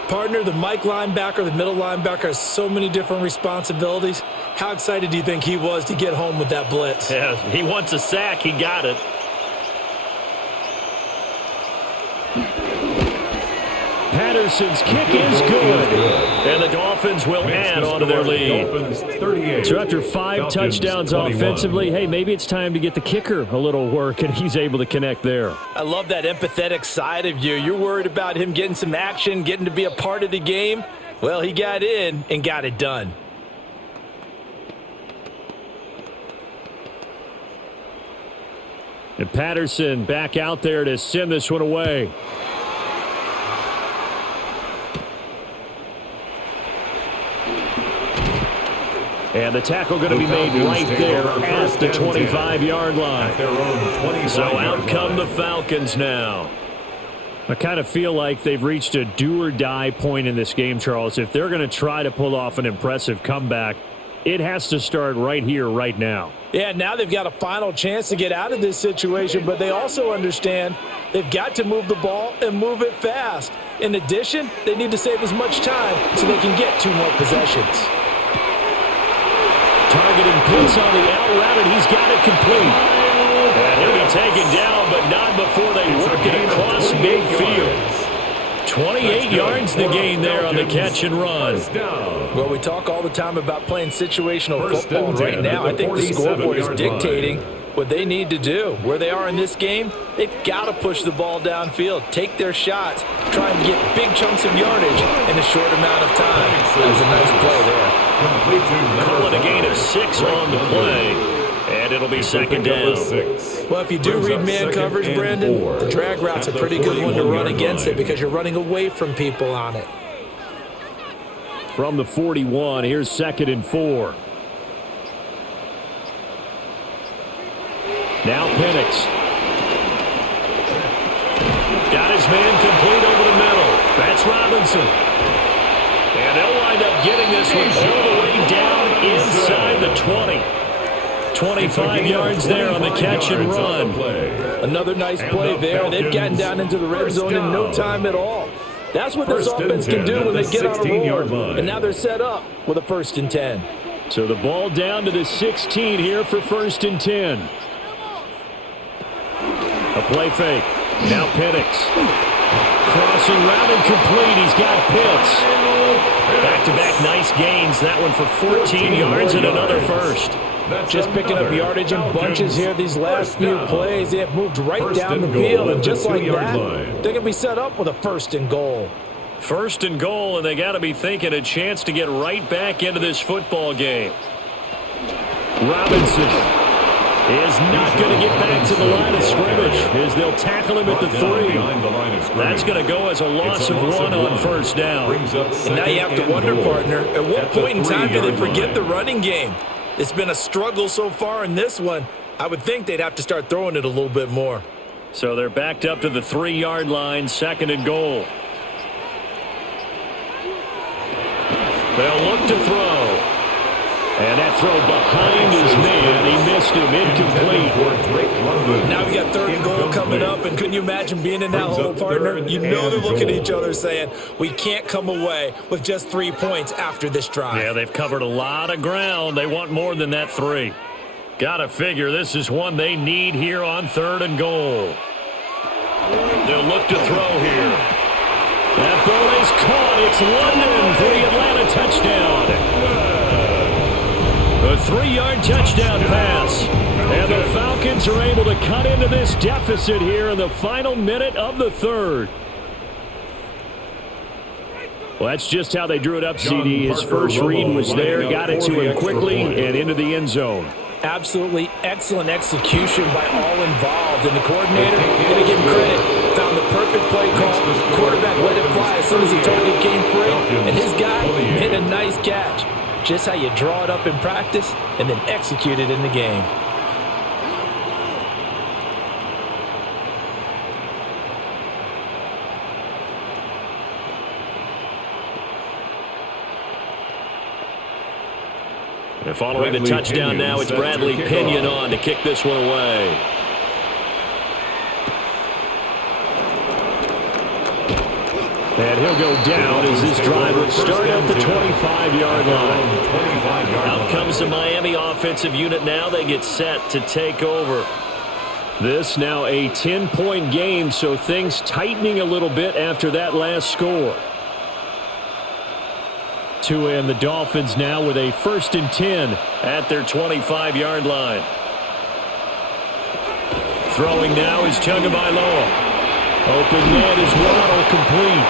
Partner, the Mike linebacker, the middle linebacker has so many different responsibilities. How excited do you think he was to get home with that blitz? Yeah, he wants a sack. He got it. Patterson's kick is good. And the Dolphins will add on to their lead. So after 5 touchdowns offensively, hey, maybe it's time to get the kicker a little work, and he's able to connect there. I love that empathetic side of you. You're worried about him getting some action, getting to be a part of the game. Well, he got in and got it done. And Patterson back out there to send this one away. And the tackle going to be made right there at the 25-yard line. So out come the Falcons now. I kind of feel like they've reached a do-or-die point in this game, Charles. If they're going to try to pull off an impressive comeback, it has to start right here, right now. Yeah, now they've got a final chance to get out of this situation, but they also understand they've got to move the ball and move it fast. In addition, they need to save as much time so they can get 2 more possessions. Targeting Pitts on the out route, and he's got it complete. And he'll be taken down, but not before they work it across midfield. 28 yards the gain there on the catch and run. Well, we talk all the time about playing situational football. Right now, I think the scoreboard is dictating what they need to do. Where they are in this game, they've got to push the ball downfield, take their shots, try and get big chunks of yardage in a short amount of time. That was a nice play there. Calling a gain of 6 on the play, and it'll be 2nd down. Well, if you do read man coverage, Brandon, the drag route's a pretty good one to run against it because you're running away from people on it. From the 41, here's 2nd and 4. Now Penix. Got his man complete over the middle. That's Robinson. And they'll wind up getting this one all the way down inside the 20. 25 yards there on the catch and run. Another nice play there. They've gotten down into the red zone in no time at all. That's what this offense can do when they get on a roll. And now they're set up with a 1st and 10. So the ball down to the 16 here for 1st and 10. A play fake. Now Penix. Crossing route and complete. He's got Pitts. Back back-to-back nice gains. That one for 14 yards and another first. Just picking up yardage in bunches here these last few plays. They have moved right down the field, and just like that, they're going to be set up with a 1st and goal. 1st and goal, and they got to be thinking a chance to get right back into this football game. Robinson is not going to get back to the line of scrimmage as they'll tackle him at the 3. That's going to go as a loss of 1 on 1st down. And now you have to wonder, partner, at what point in time do they forget the running game? It's been a struggle so far in this one. I would think they'd have to start throwing it a little bit more. So they're backed up to the 3-yard line, 2nd and goal. They'll look to throw. And that throw behind his man. He missed him, incomplete. Now we got 3rd and goal coming up, and couldn't you imagine being in that hole, partner? You know they're looking at each other saying, we can't come away with just 3 points after this drive. Yeah, they've covered a lot of ground. They want more than that 3. Gotta figure this is one they need here on 3rd and goal. They'll look to throw here. That ball is caught. It's London for the Atlanta touchdown. A 3-yard touchdown pass. And the Falcons are able to cut into this deficit here in the final minute of the 3rd. Well, that's just how they drew it up, CD. His first read was there, got it to him quickly, and into the end zone. Absolutely excellent execution by all involved. And the coordinator, going to give him credit, found the perfect play call. Quarterback let it fly as soon as the target came free. And his guy made a nice catch. Just how you draw it up in practice and then execute it in the game. And following the touchdown now, it's Bradley Pinion on to kick this one away. And he'll go down as this drive will start at the 25-yard line. Out comes the Miami offensive unit now. They get set to take over. This now a 10-point game, so things tightening a little bit after that last score. Tua and the Dolphins now with a 1st and 10 at their 25-yard line. Throwing now is Tagovailoa. Open man is Waddle complete.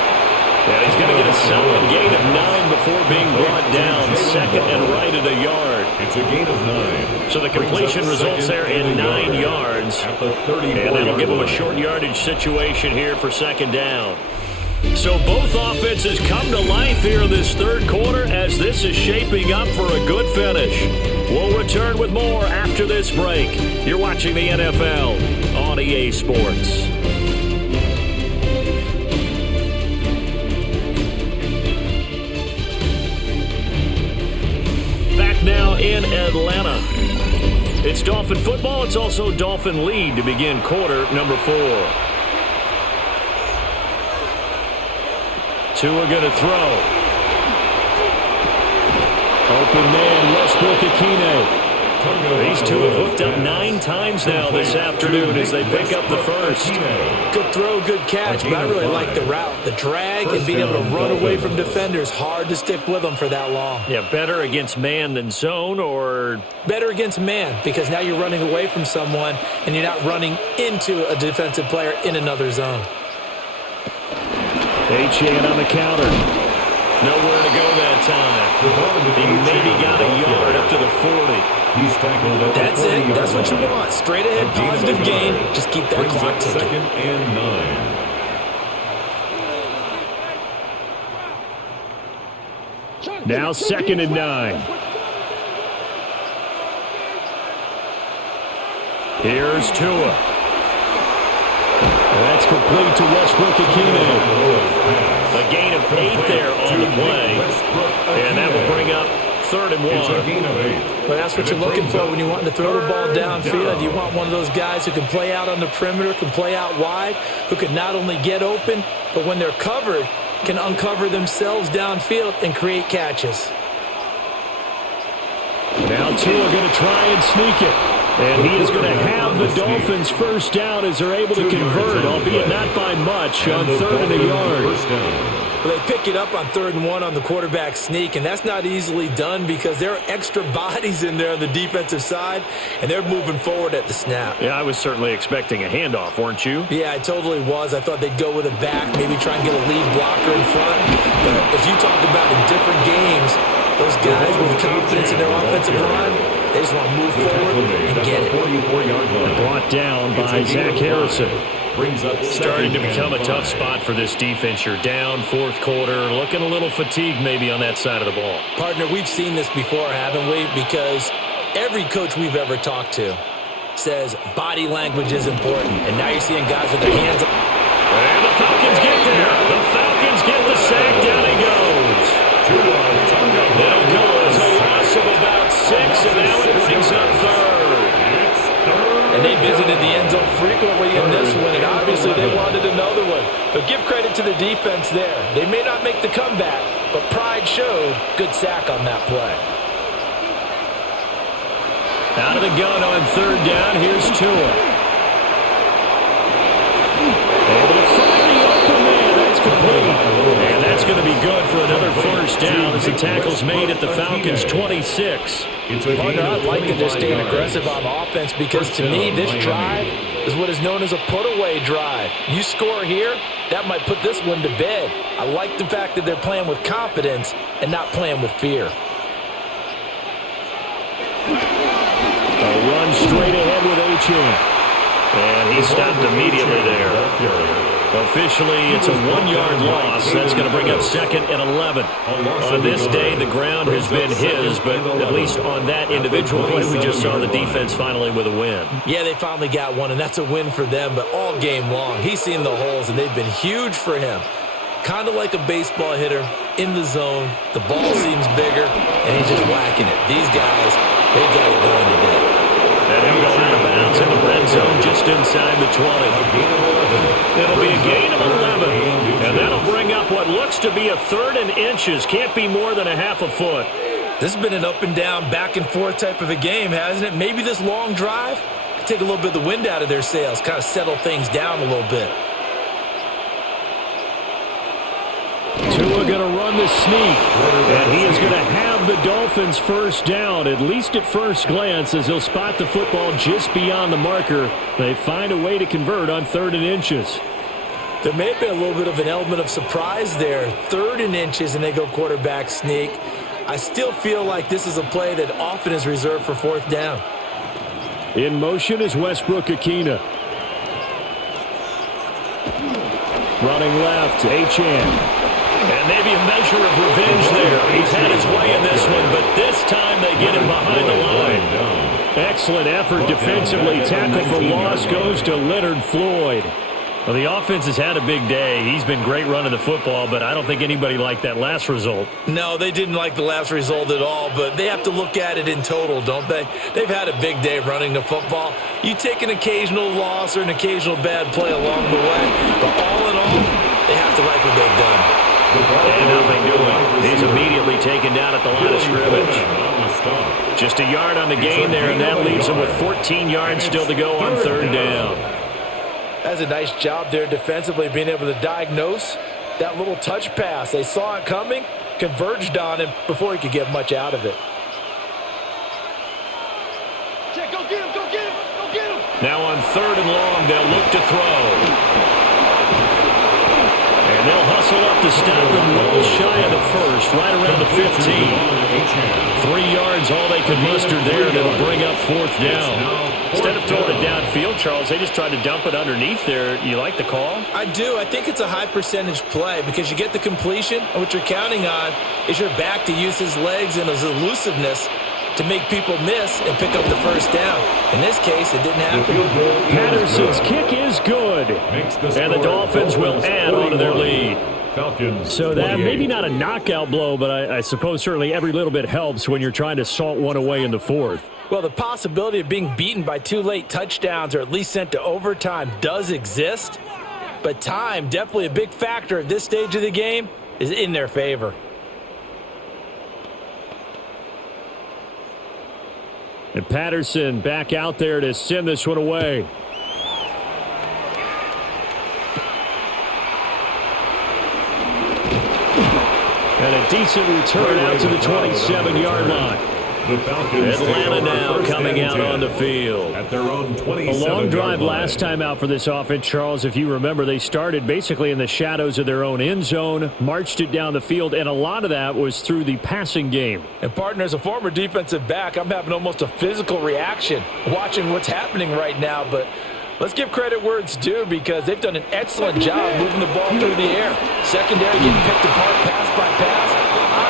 And he's going to get a solid gain of 9 before being brought down. 2nd and right at a yard. It's a gain of 9. So the completion results there in 9 yards. And that'll give them a short yardage situation here for 2nd down. So both offenses come to life here in this 3rd quarter as this is shaping up for a good finish. We'll return with more after this break. You're watching the NFL on EA Sports. Back now in Atlanta. It's Dolphin football. It's also Dolphin lead to begin quarter number 4. Tua going to throw. Open man, Westbrook-Ikhine. These two have hooked up 9 times now this afternoon as they pick up the first. Good throw, good catch, but I really like the route. The drag and being able to run away from defenders. Hard to stick with them for that long. Yeah, better against man than zone, or? Better against man, because now you're running away from someone and you're not running into a defensive player in another zone. Achane on the counter. Nowhere to go that time. He maybe got a yard up to the 40. He's tackled at That's it. That's what you want. Straight ahead, positive gain. Just keep that clock ticking. 2nd and 9. Now 2nd and 9. Here's Tua. That's complete to Westbrook-Ikhine. A gain of 8 there on the play. And that will bring up 3rd and 1. Well, that's what you're looking for when you want to throw the ball downfield. You want one of those guys who can play out on the perimeter, can play out wide, who can not only get open, but when they're covered, can uncover themselves downfield and create catches. Now Tua going to try and sneak it. And he is going to have the Dolphins first down as they're able to convert, albeit not by much, on 3rd and a yard. Well, they pick it up on 3rd and 1 on the quarterback sneak, and that's not easily done because there are extra bodies in there on the defensive side, and they're moving forward at the snap. Yeah, I was certainly expecting a handoff, weren't you? Yeah, I totally was. I thought they'd go with it back, maybe try and get a lead blocker in front. But as you talked about in different games, those guys with confidence in their offensive line, they just want to move forward and get it. Brought down by Zach Harrison. Brings up Starting to become a tough spot for this defense. You're down 4th quarter, looking a little fatigued maybe on that side of the ball. Partner, we've seen this before, haven't we? Because every coach we've ever talked to says body language is important. And now you're seeing guys with their hands up. And the Falcons get there. The Falcons get the sack. Down he goes. That'll cause a loss of about 6, and now it brings up 3rd. And they visited the end zone frequently in this one, and obviously they wanted another one. But give credit to the defense there. They may not make the comeback, but pride showed. Good sack on that play. Out of the gun on 3rd down. Here's Tua. Able to find the open man. That's complete. And that's going to be good for another 1st down as the tackle's made at the Falcons' 26. Partner, I like that they're staying aggressive on offense because to me, this drive is what is known as a put-away drive. You score here, that might put this one to bed. I like the fact that they're playing with confidence and not playing with fear. A run straight ahead with Achane. And he stopped immediately there. Officially, it's a 1-yard loss. That's going to bring up 2nd and 11. On this day, the ground has been his, but at least on that individual play, we just saw the defense finally with a win. Yeah, they finally got one, and that's a win for them, but all game long, he's seen the holes, and they've been huge for him. Kind of like a baseball hitter in the zone. The ball seems bigger, and he's just whacking it. These guys, they got it going today. And he'll go out of bounds in the red zone just inside the 20. It'll be a gain of 11. And that'll bring up what looks to be a 3rd and inches. Can't be more than a half a foot. This has been an up and down, back and forth type of a game, hasn't it? Maybe this long drive could take a little bit of the wind out of their sails, kind of settle things down a little bit. Tua going to run the sneak, and he is going to have the Dolphins 1st down, at least at first glance, as he'll spot the football just beyond the marker. They find a way to convert on 3rd and inches. There may have been a little bit of an element of surprise there. 3rd and inches, and they go quarterback sneak. I still feel like this is a play that often is reserved for 4th down. In motion is Westbrook-Ikhine. Running left, Achane. And maybe a measure of revenge there. He's had his way in this one, but this time they get him behind the line. Excellent effort defensively. Tackle for loss goes to Leonard Floyd. Well, the offense has had a big day. He's been great running the football, but I don't think anybody liked that last result. No, they didn't like the last result at all, but they have to look at it in total, don't they? They've had a big day running the football. You take an occasional loss or an occasional bad play along the way, but all in all, they have to like what they've done. And nothing doing. He's immediately taken down at the line of scrimmage. Just a yard on the gain there, and that leaves him with 14 yards still to go on 3rd down. That's a nice job there defensively, being able to diagnose that little touch pass. They saw it coming, converged on him before he could get much out of it. Go get him, go get him, go get him. Now on 3rd and long, they'll look to throw. And they'll hustle up to stop him well shy of the 1st, right around the 15. 3 yards, all they could muster there, and it'll bring up 4th down. Instead of throwing it downfield, Charles, they just tried to dump it underneath there. You like the call? I do. I think it's a high percentage play because you get the completion, and what you're counting on is your back to use his legs and his elusiveness to make people miss and pick up the 1st down. In this case, it didn't happen. Patterson's kick is good. And the Dolphins will add on to their lead. Falcons. So that maybe not a knockout blow, but I suppose certainly every little bit helps when you're trying to salt one away in the 4th. Well, the possibility of being beaten by 2 late touchdowns or at least sent to overtime does exist. But time, definitely a big factor at this stage of the game, is in their favor. And Patterson back out there to send this one away. decent return out to the 27-yard line. The Falcons Atlanta now coming out on the field. At their own 27-yard A long drive line. last time out for this offense, Charles. If you remember, they started basically in the shadows of their own end zone, marched it down the field, and a lot of that was through the passing game. And, partner, as a former defensive back, I'm having almost a physical reaction watching what's happening right now. But let's give credit where it's due because they've done an excellent job moving the ball through the air. Secondary getting picked apart pass by pass.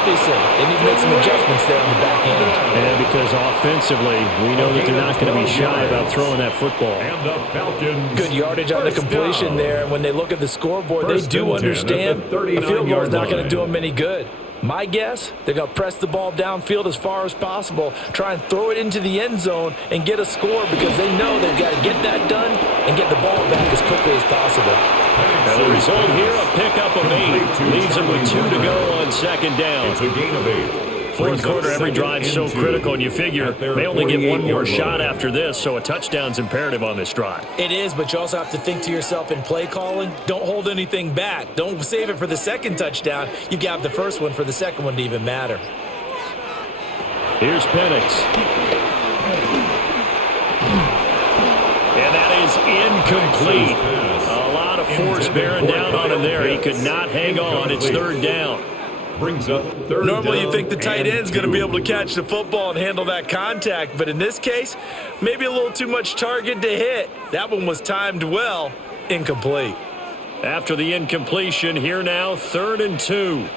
Obviously, they need to make some adjustments there on the back end. And because offensively, we know that they're not going to be shy about throwing that football. And the Falcons. Good yardage on the completion there. And when they look at the scoreboard, they do understand a field goal is not going to do them any good. My guess, they're going to press the ball downfield as far as possible, try and throw it into the end zone and get a score because they know they've got to get that done and get the ball back as quickly as possible. And the result here, a pickup of 8. Leaves them with 2 to go on second down. It's a gain of 8. Fourth quarter, every drive's so critical, and you figure they only get one more shot after this, so a touchdown's imperative on this drive. It is, but you also have to think to yourself in play calling, don't hold anything back. Don't save it for the second touchdown. You've got the first one for the second one to even matter. Here's Penix. And that is incomplete. A lot of force bearing down on him there. He could not hang on. It's third down. Brings up third Normally down you think the tight end's going to be able to 2. catch the football and handle that contact, but in this case, maybe a little too much target to hit. That one was timed well, incomplete. After the incompletion, here now, 3rd and 2.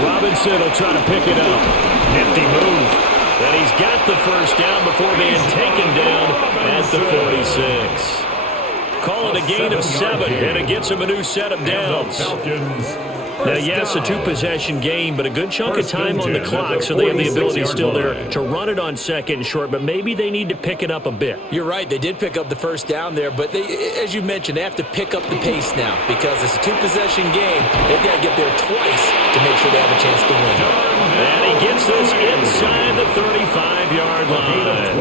Robinson will try to pick it up. Nifty move. And he's got the first down before being taken down at the 46. Call it a gain of 7, and it gets him a new set of downs. Now, yes, a 2-possession game, but a good chunk of time on the clock, so they have the ability still there to run it on second and short, but maybe they need to pick it up a bit. You're right. They did pick up the first down there, but as you mentioned, they have to pick up the pace now because it's a 2-possession game. They've got to get there twice to make sure they have a chance to win. And he gets this inside the 35-yard line.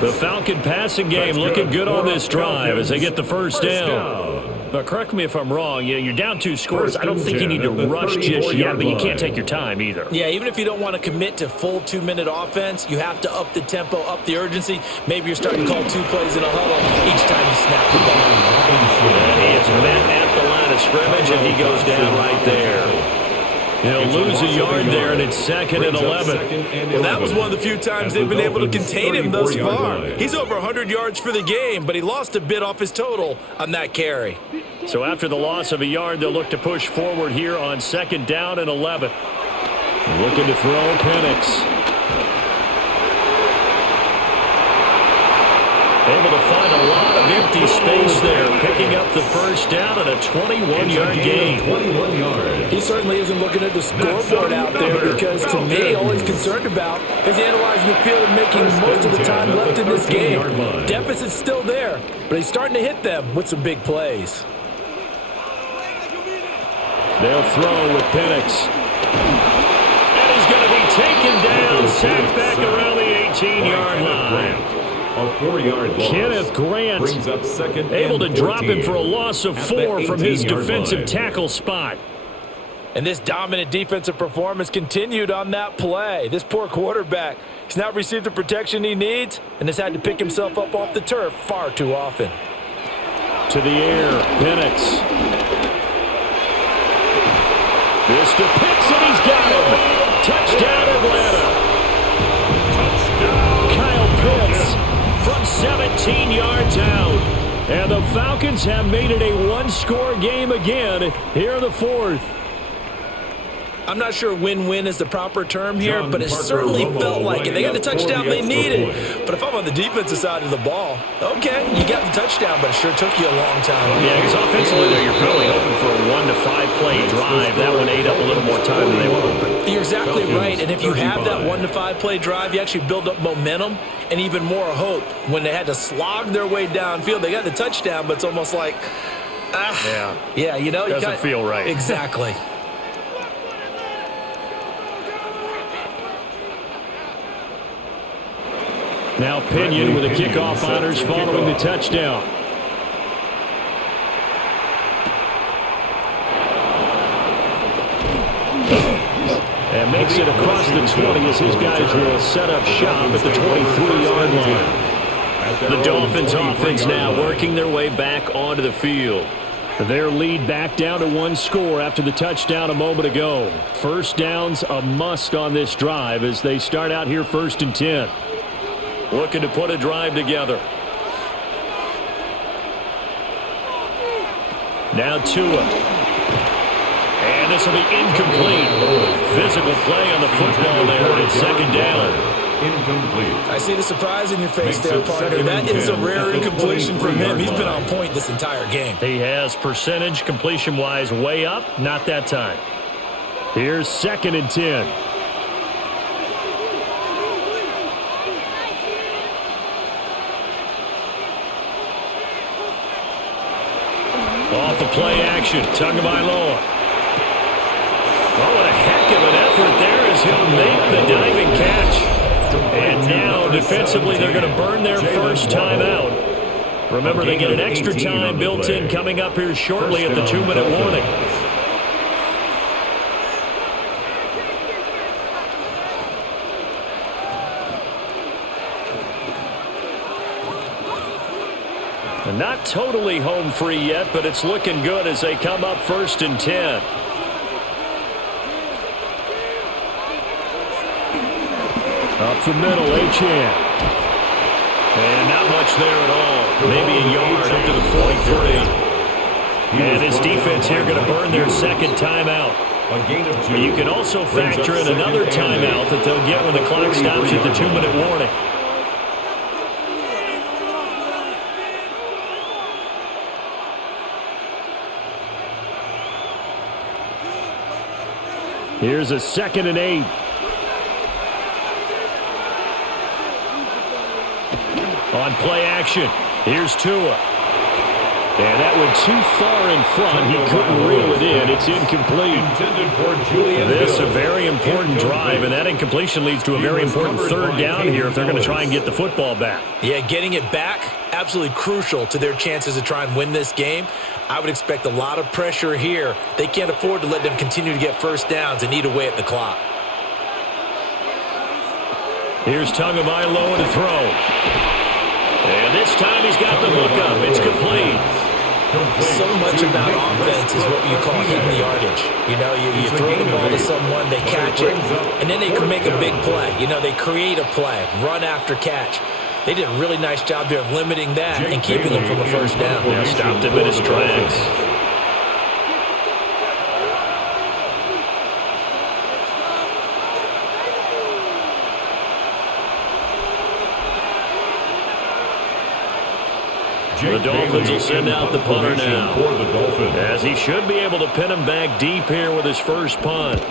The Falcon passing game looking good on this drive as they get the first down. But correct me if I'm wrong, you're down 2 scores. I don't think you need to rush just yet, but you can't take your time either. Yeah, even if you don't want to commit to full 2-minute offense, you have to up the tempo, up the urgency. Maybe you're starting to call 2 plays in a huddle each time you snap the ball. And he is met at the line of scrimmage, and he goes down right there. He'll lose a yard there, and it's 2nd and 11. Well, that was one of the few times they've been able to contain him thus far. He's over 100 yards for the game, but he lost a bit off his total on that carry. So after the loss of a yard, they'll look to push forward here on 2nd down and 11. Looking to throw Penix. Able to find a lot of empty space there, picking up the first down and a 21-yard gain. He certainly isn't looking at the scoreboard out there because, to me, all he's concerned about is analyzing the field and making most of the time left in this game. Deficit's still there, but he's starting to hit them with some big plays. They'll throw with Penix. And he's going to be taken down, sacked back around the 18-yard line. A 4-yard loss. Kenneth Grant brings up 2nd able to and drop him 14 for a loss of 4 from his defensive tackle spot. And this dominant defensive performance continued on that play. This poor quarterback, he's not received the protection he needs and has had to pick himself up off the turf far too often. To the air, Penix. This to Pitts, and he's got him. Touchdown, Atlanta. Kyle Pitts from 17 yards out. And the Falcons have made it a 1-score game again here in the 4th. I'm not sure win-win is the proper term here, but it certainly felt like it. They got the touchdown they needed. But if I'm on the defensive side of the ball, okay, you got the touchdown, but it sure took you a long time. Yeah, because offensively, though, you're probably hoping for a 1 to 5 play drive. That one ate up a little more time than they were hoping. You're exactly right, and if you have that 1 to 5 play drive, you actually build up momentum and even more hope. When they had to slog their way downfield, they got the touchdown, but it's almost like, yeah, you know, doesn't feel right. Exactly. Now Pinion with the kickoff honors following the touchdown. And makes it across the 20 as his guys will set up shop at the 23-yard line. The Dolphins offense now working their way back onto the field. Their lead back down to one score after the touchdown a moment ago. First down's a must on this drive as they start out here 1st and 10. Looking to put a drive together. Now Tua. And this will be incomplete. Physical play on the football there at 2nd down. Incomplete. I see the surprise in your face there, partner. That is a rare incompletion from him. He's been on point this entire game. He has percentage completion-wise way up. Not that time. Here's 2nd and 10. Off the play action. Tagovailoa. Oh, what a heck of an effort there as he'll make the diving catch. And now, defensively, they're going to burn their first timeout. Remember, they get an extra time built in coming up here shortly at the 2-minute warning. And not totally home free yet, but it's looking good as they come up 1st and 10. Up the middle, Achane. And not much there at all. Maybe a yard up to the 43. And his defense here going to burn their 2nd timeout. You can also factor in another timeout that they'll get when the clock stops at the 2-minute warning. Here's a 2nd and 8. On play action, here's Tua. And that went too far in front. He couldn't reel it in. It's incomplete. This a very important drive, and that incompletion leads to a very important 3rd down here if they're going to try and get the football back. Yeah, getting it back, absolutely crucial to their chances to try and win this game. I would expect a lot of pressure here. They can't afford to let them continue to get first downs and eat away at the clock. Here's Tagovailoa to throw. And this time he's got the look up. It's complete. So much about offense is what you call hitting the yardage. You know, you throw the ball to someone, they catch it, and then they can make a big play. You know, they create a play, run after catch. They did a really nice job there of limiting that and keeping them from a first down. Yeah, stopped him in his tracks. The Dolphins will send out the punter now, as he should be able to pin him back deep here with his first punt.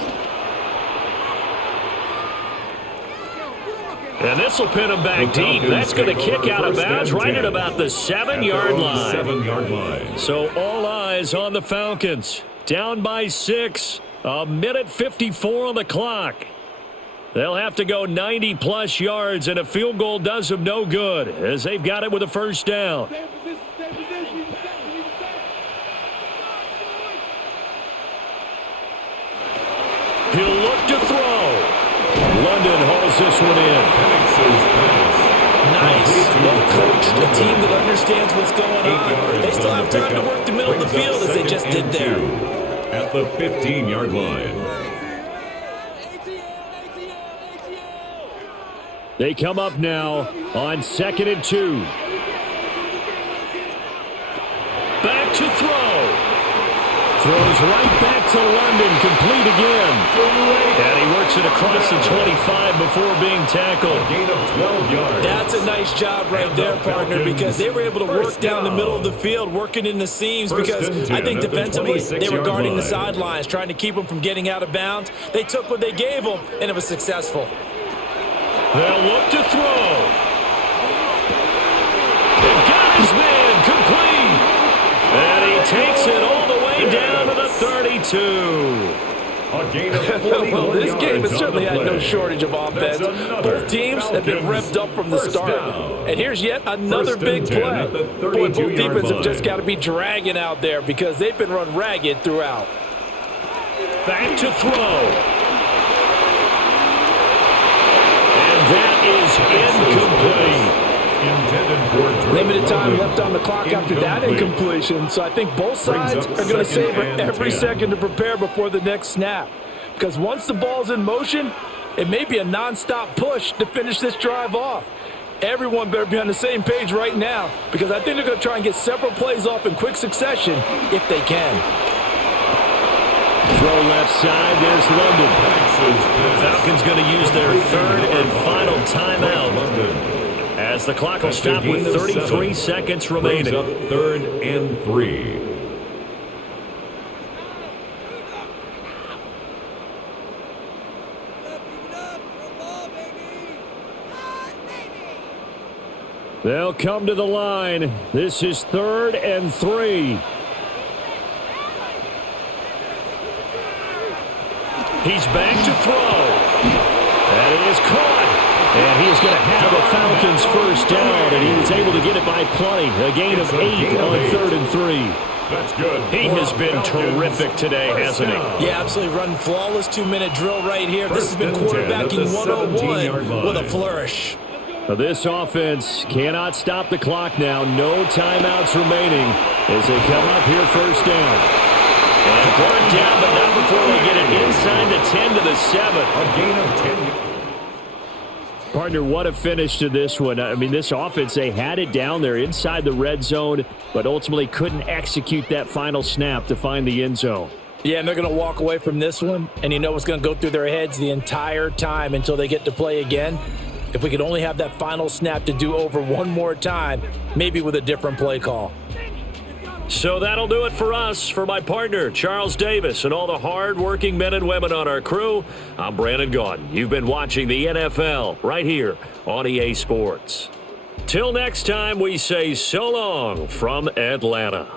And this will pin him back deep. That's going to kick out of bounds right at about the 7-yard line. So all eyes on the Falcons. Down by 6. 1:54 on the clock. They'll have to go 90-plus yards, and a field goal does them no good as they've got it with a first down. He'll look to throw. London hauls this one in. Nice. Well coached. A team that understands what's going on. They still have time to work the middle of the field as they just did there. At the 15-yard line. They come up now on 2nd and 2. Back to throw. Throws right back to London, complete again. And he works it across the 25 before being tackled. Gain of 12 yards. That's a nice job right there, partner, because they were able to work down the middle of the field, working in the seams, because I think defensively they were guarding the sidelines, trying to keep them from getting out of bounds. They took what they gave them, and it was successful. They'll look to throw. And got his man complete. And he takes it all the way down to the 32. A gain of 41 well, this yards game has certainly had no play. shortage of offense. Both teams have been revved up from the start. And here's yet another big play. Boy, both defenses have just got to be dragging out there because they've been run ragged throughout. Back to throw. Limited time left on the clock after that incompletion, so I think both sides are going to savor every second to prepare before the next snap. Because once the ball's in motion, it may be a nonstop push to finish this drive off. Everyone better be on the same page right now, because I think they're going to try and get several plays off in quick succession if they can. Throw left side, there's London. Falcons going to use their third and final timeout, as the clock will stop with 33 seconds remaining. Up 3rd and 3. They'll come to the line. This is 3rd and 3. He's back to throw. That is caught. And he is going to have the Falcons first down, and he was able to get it by plenty. A gain of 8 on 3rd and 3. That's good. He has been terrific today, hasn't he? Yeah, absolutely. Run flawless 2-minute drill right here. This has been quarterbacking 101 with a flourish. This offense cannot stop the clock now. No timeouts remaining as they come up here first down. And brought down, but not before they get it inside the 10 to the 7. A gain of 10. Partner, what a finish to this one. I mean, this offense, they had it down there inside the red zone, but ultimately couldn't execute that final snap to find the end zone. Yeah, and they're going to walk away from this one, and you know what's going to go through their heads the entire time until they get to play again. If we could only have that final snap to do over one more time, maybe with a different play call. So that'll do it for us. For my partner, Charles Davis, and all the hard-working men and women on our crew, I'm Brandon Gaudin. You've been watching the NFL right here on EA Sports. Till next time, we say so long from Atlanta.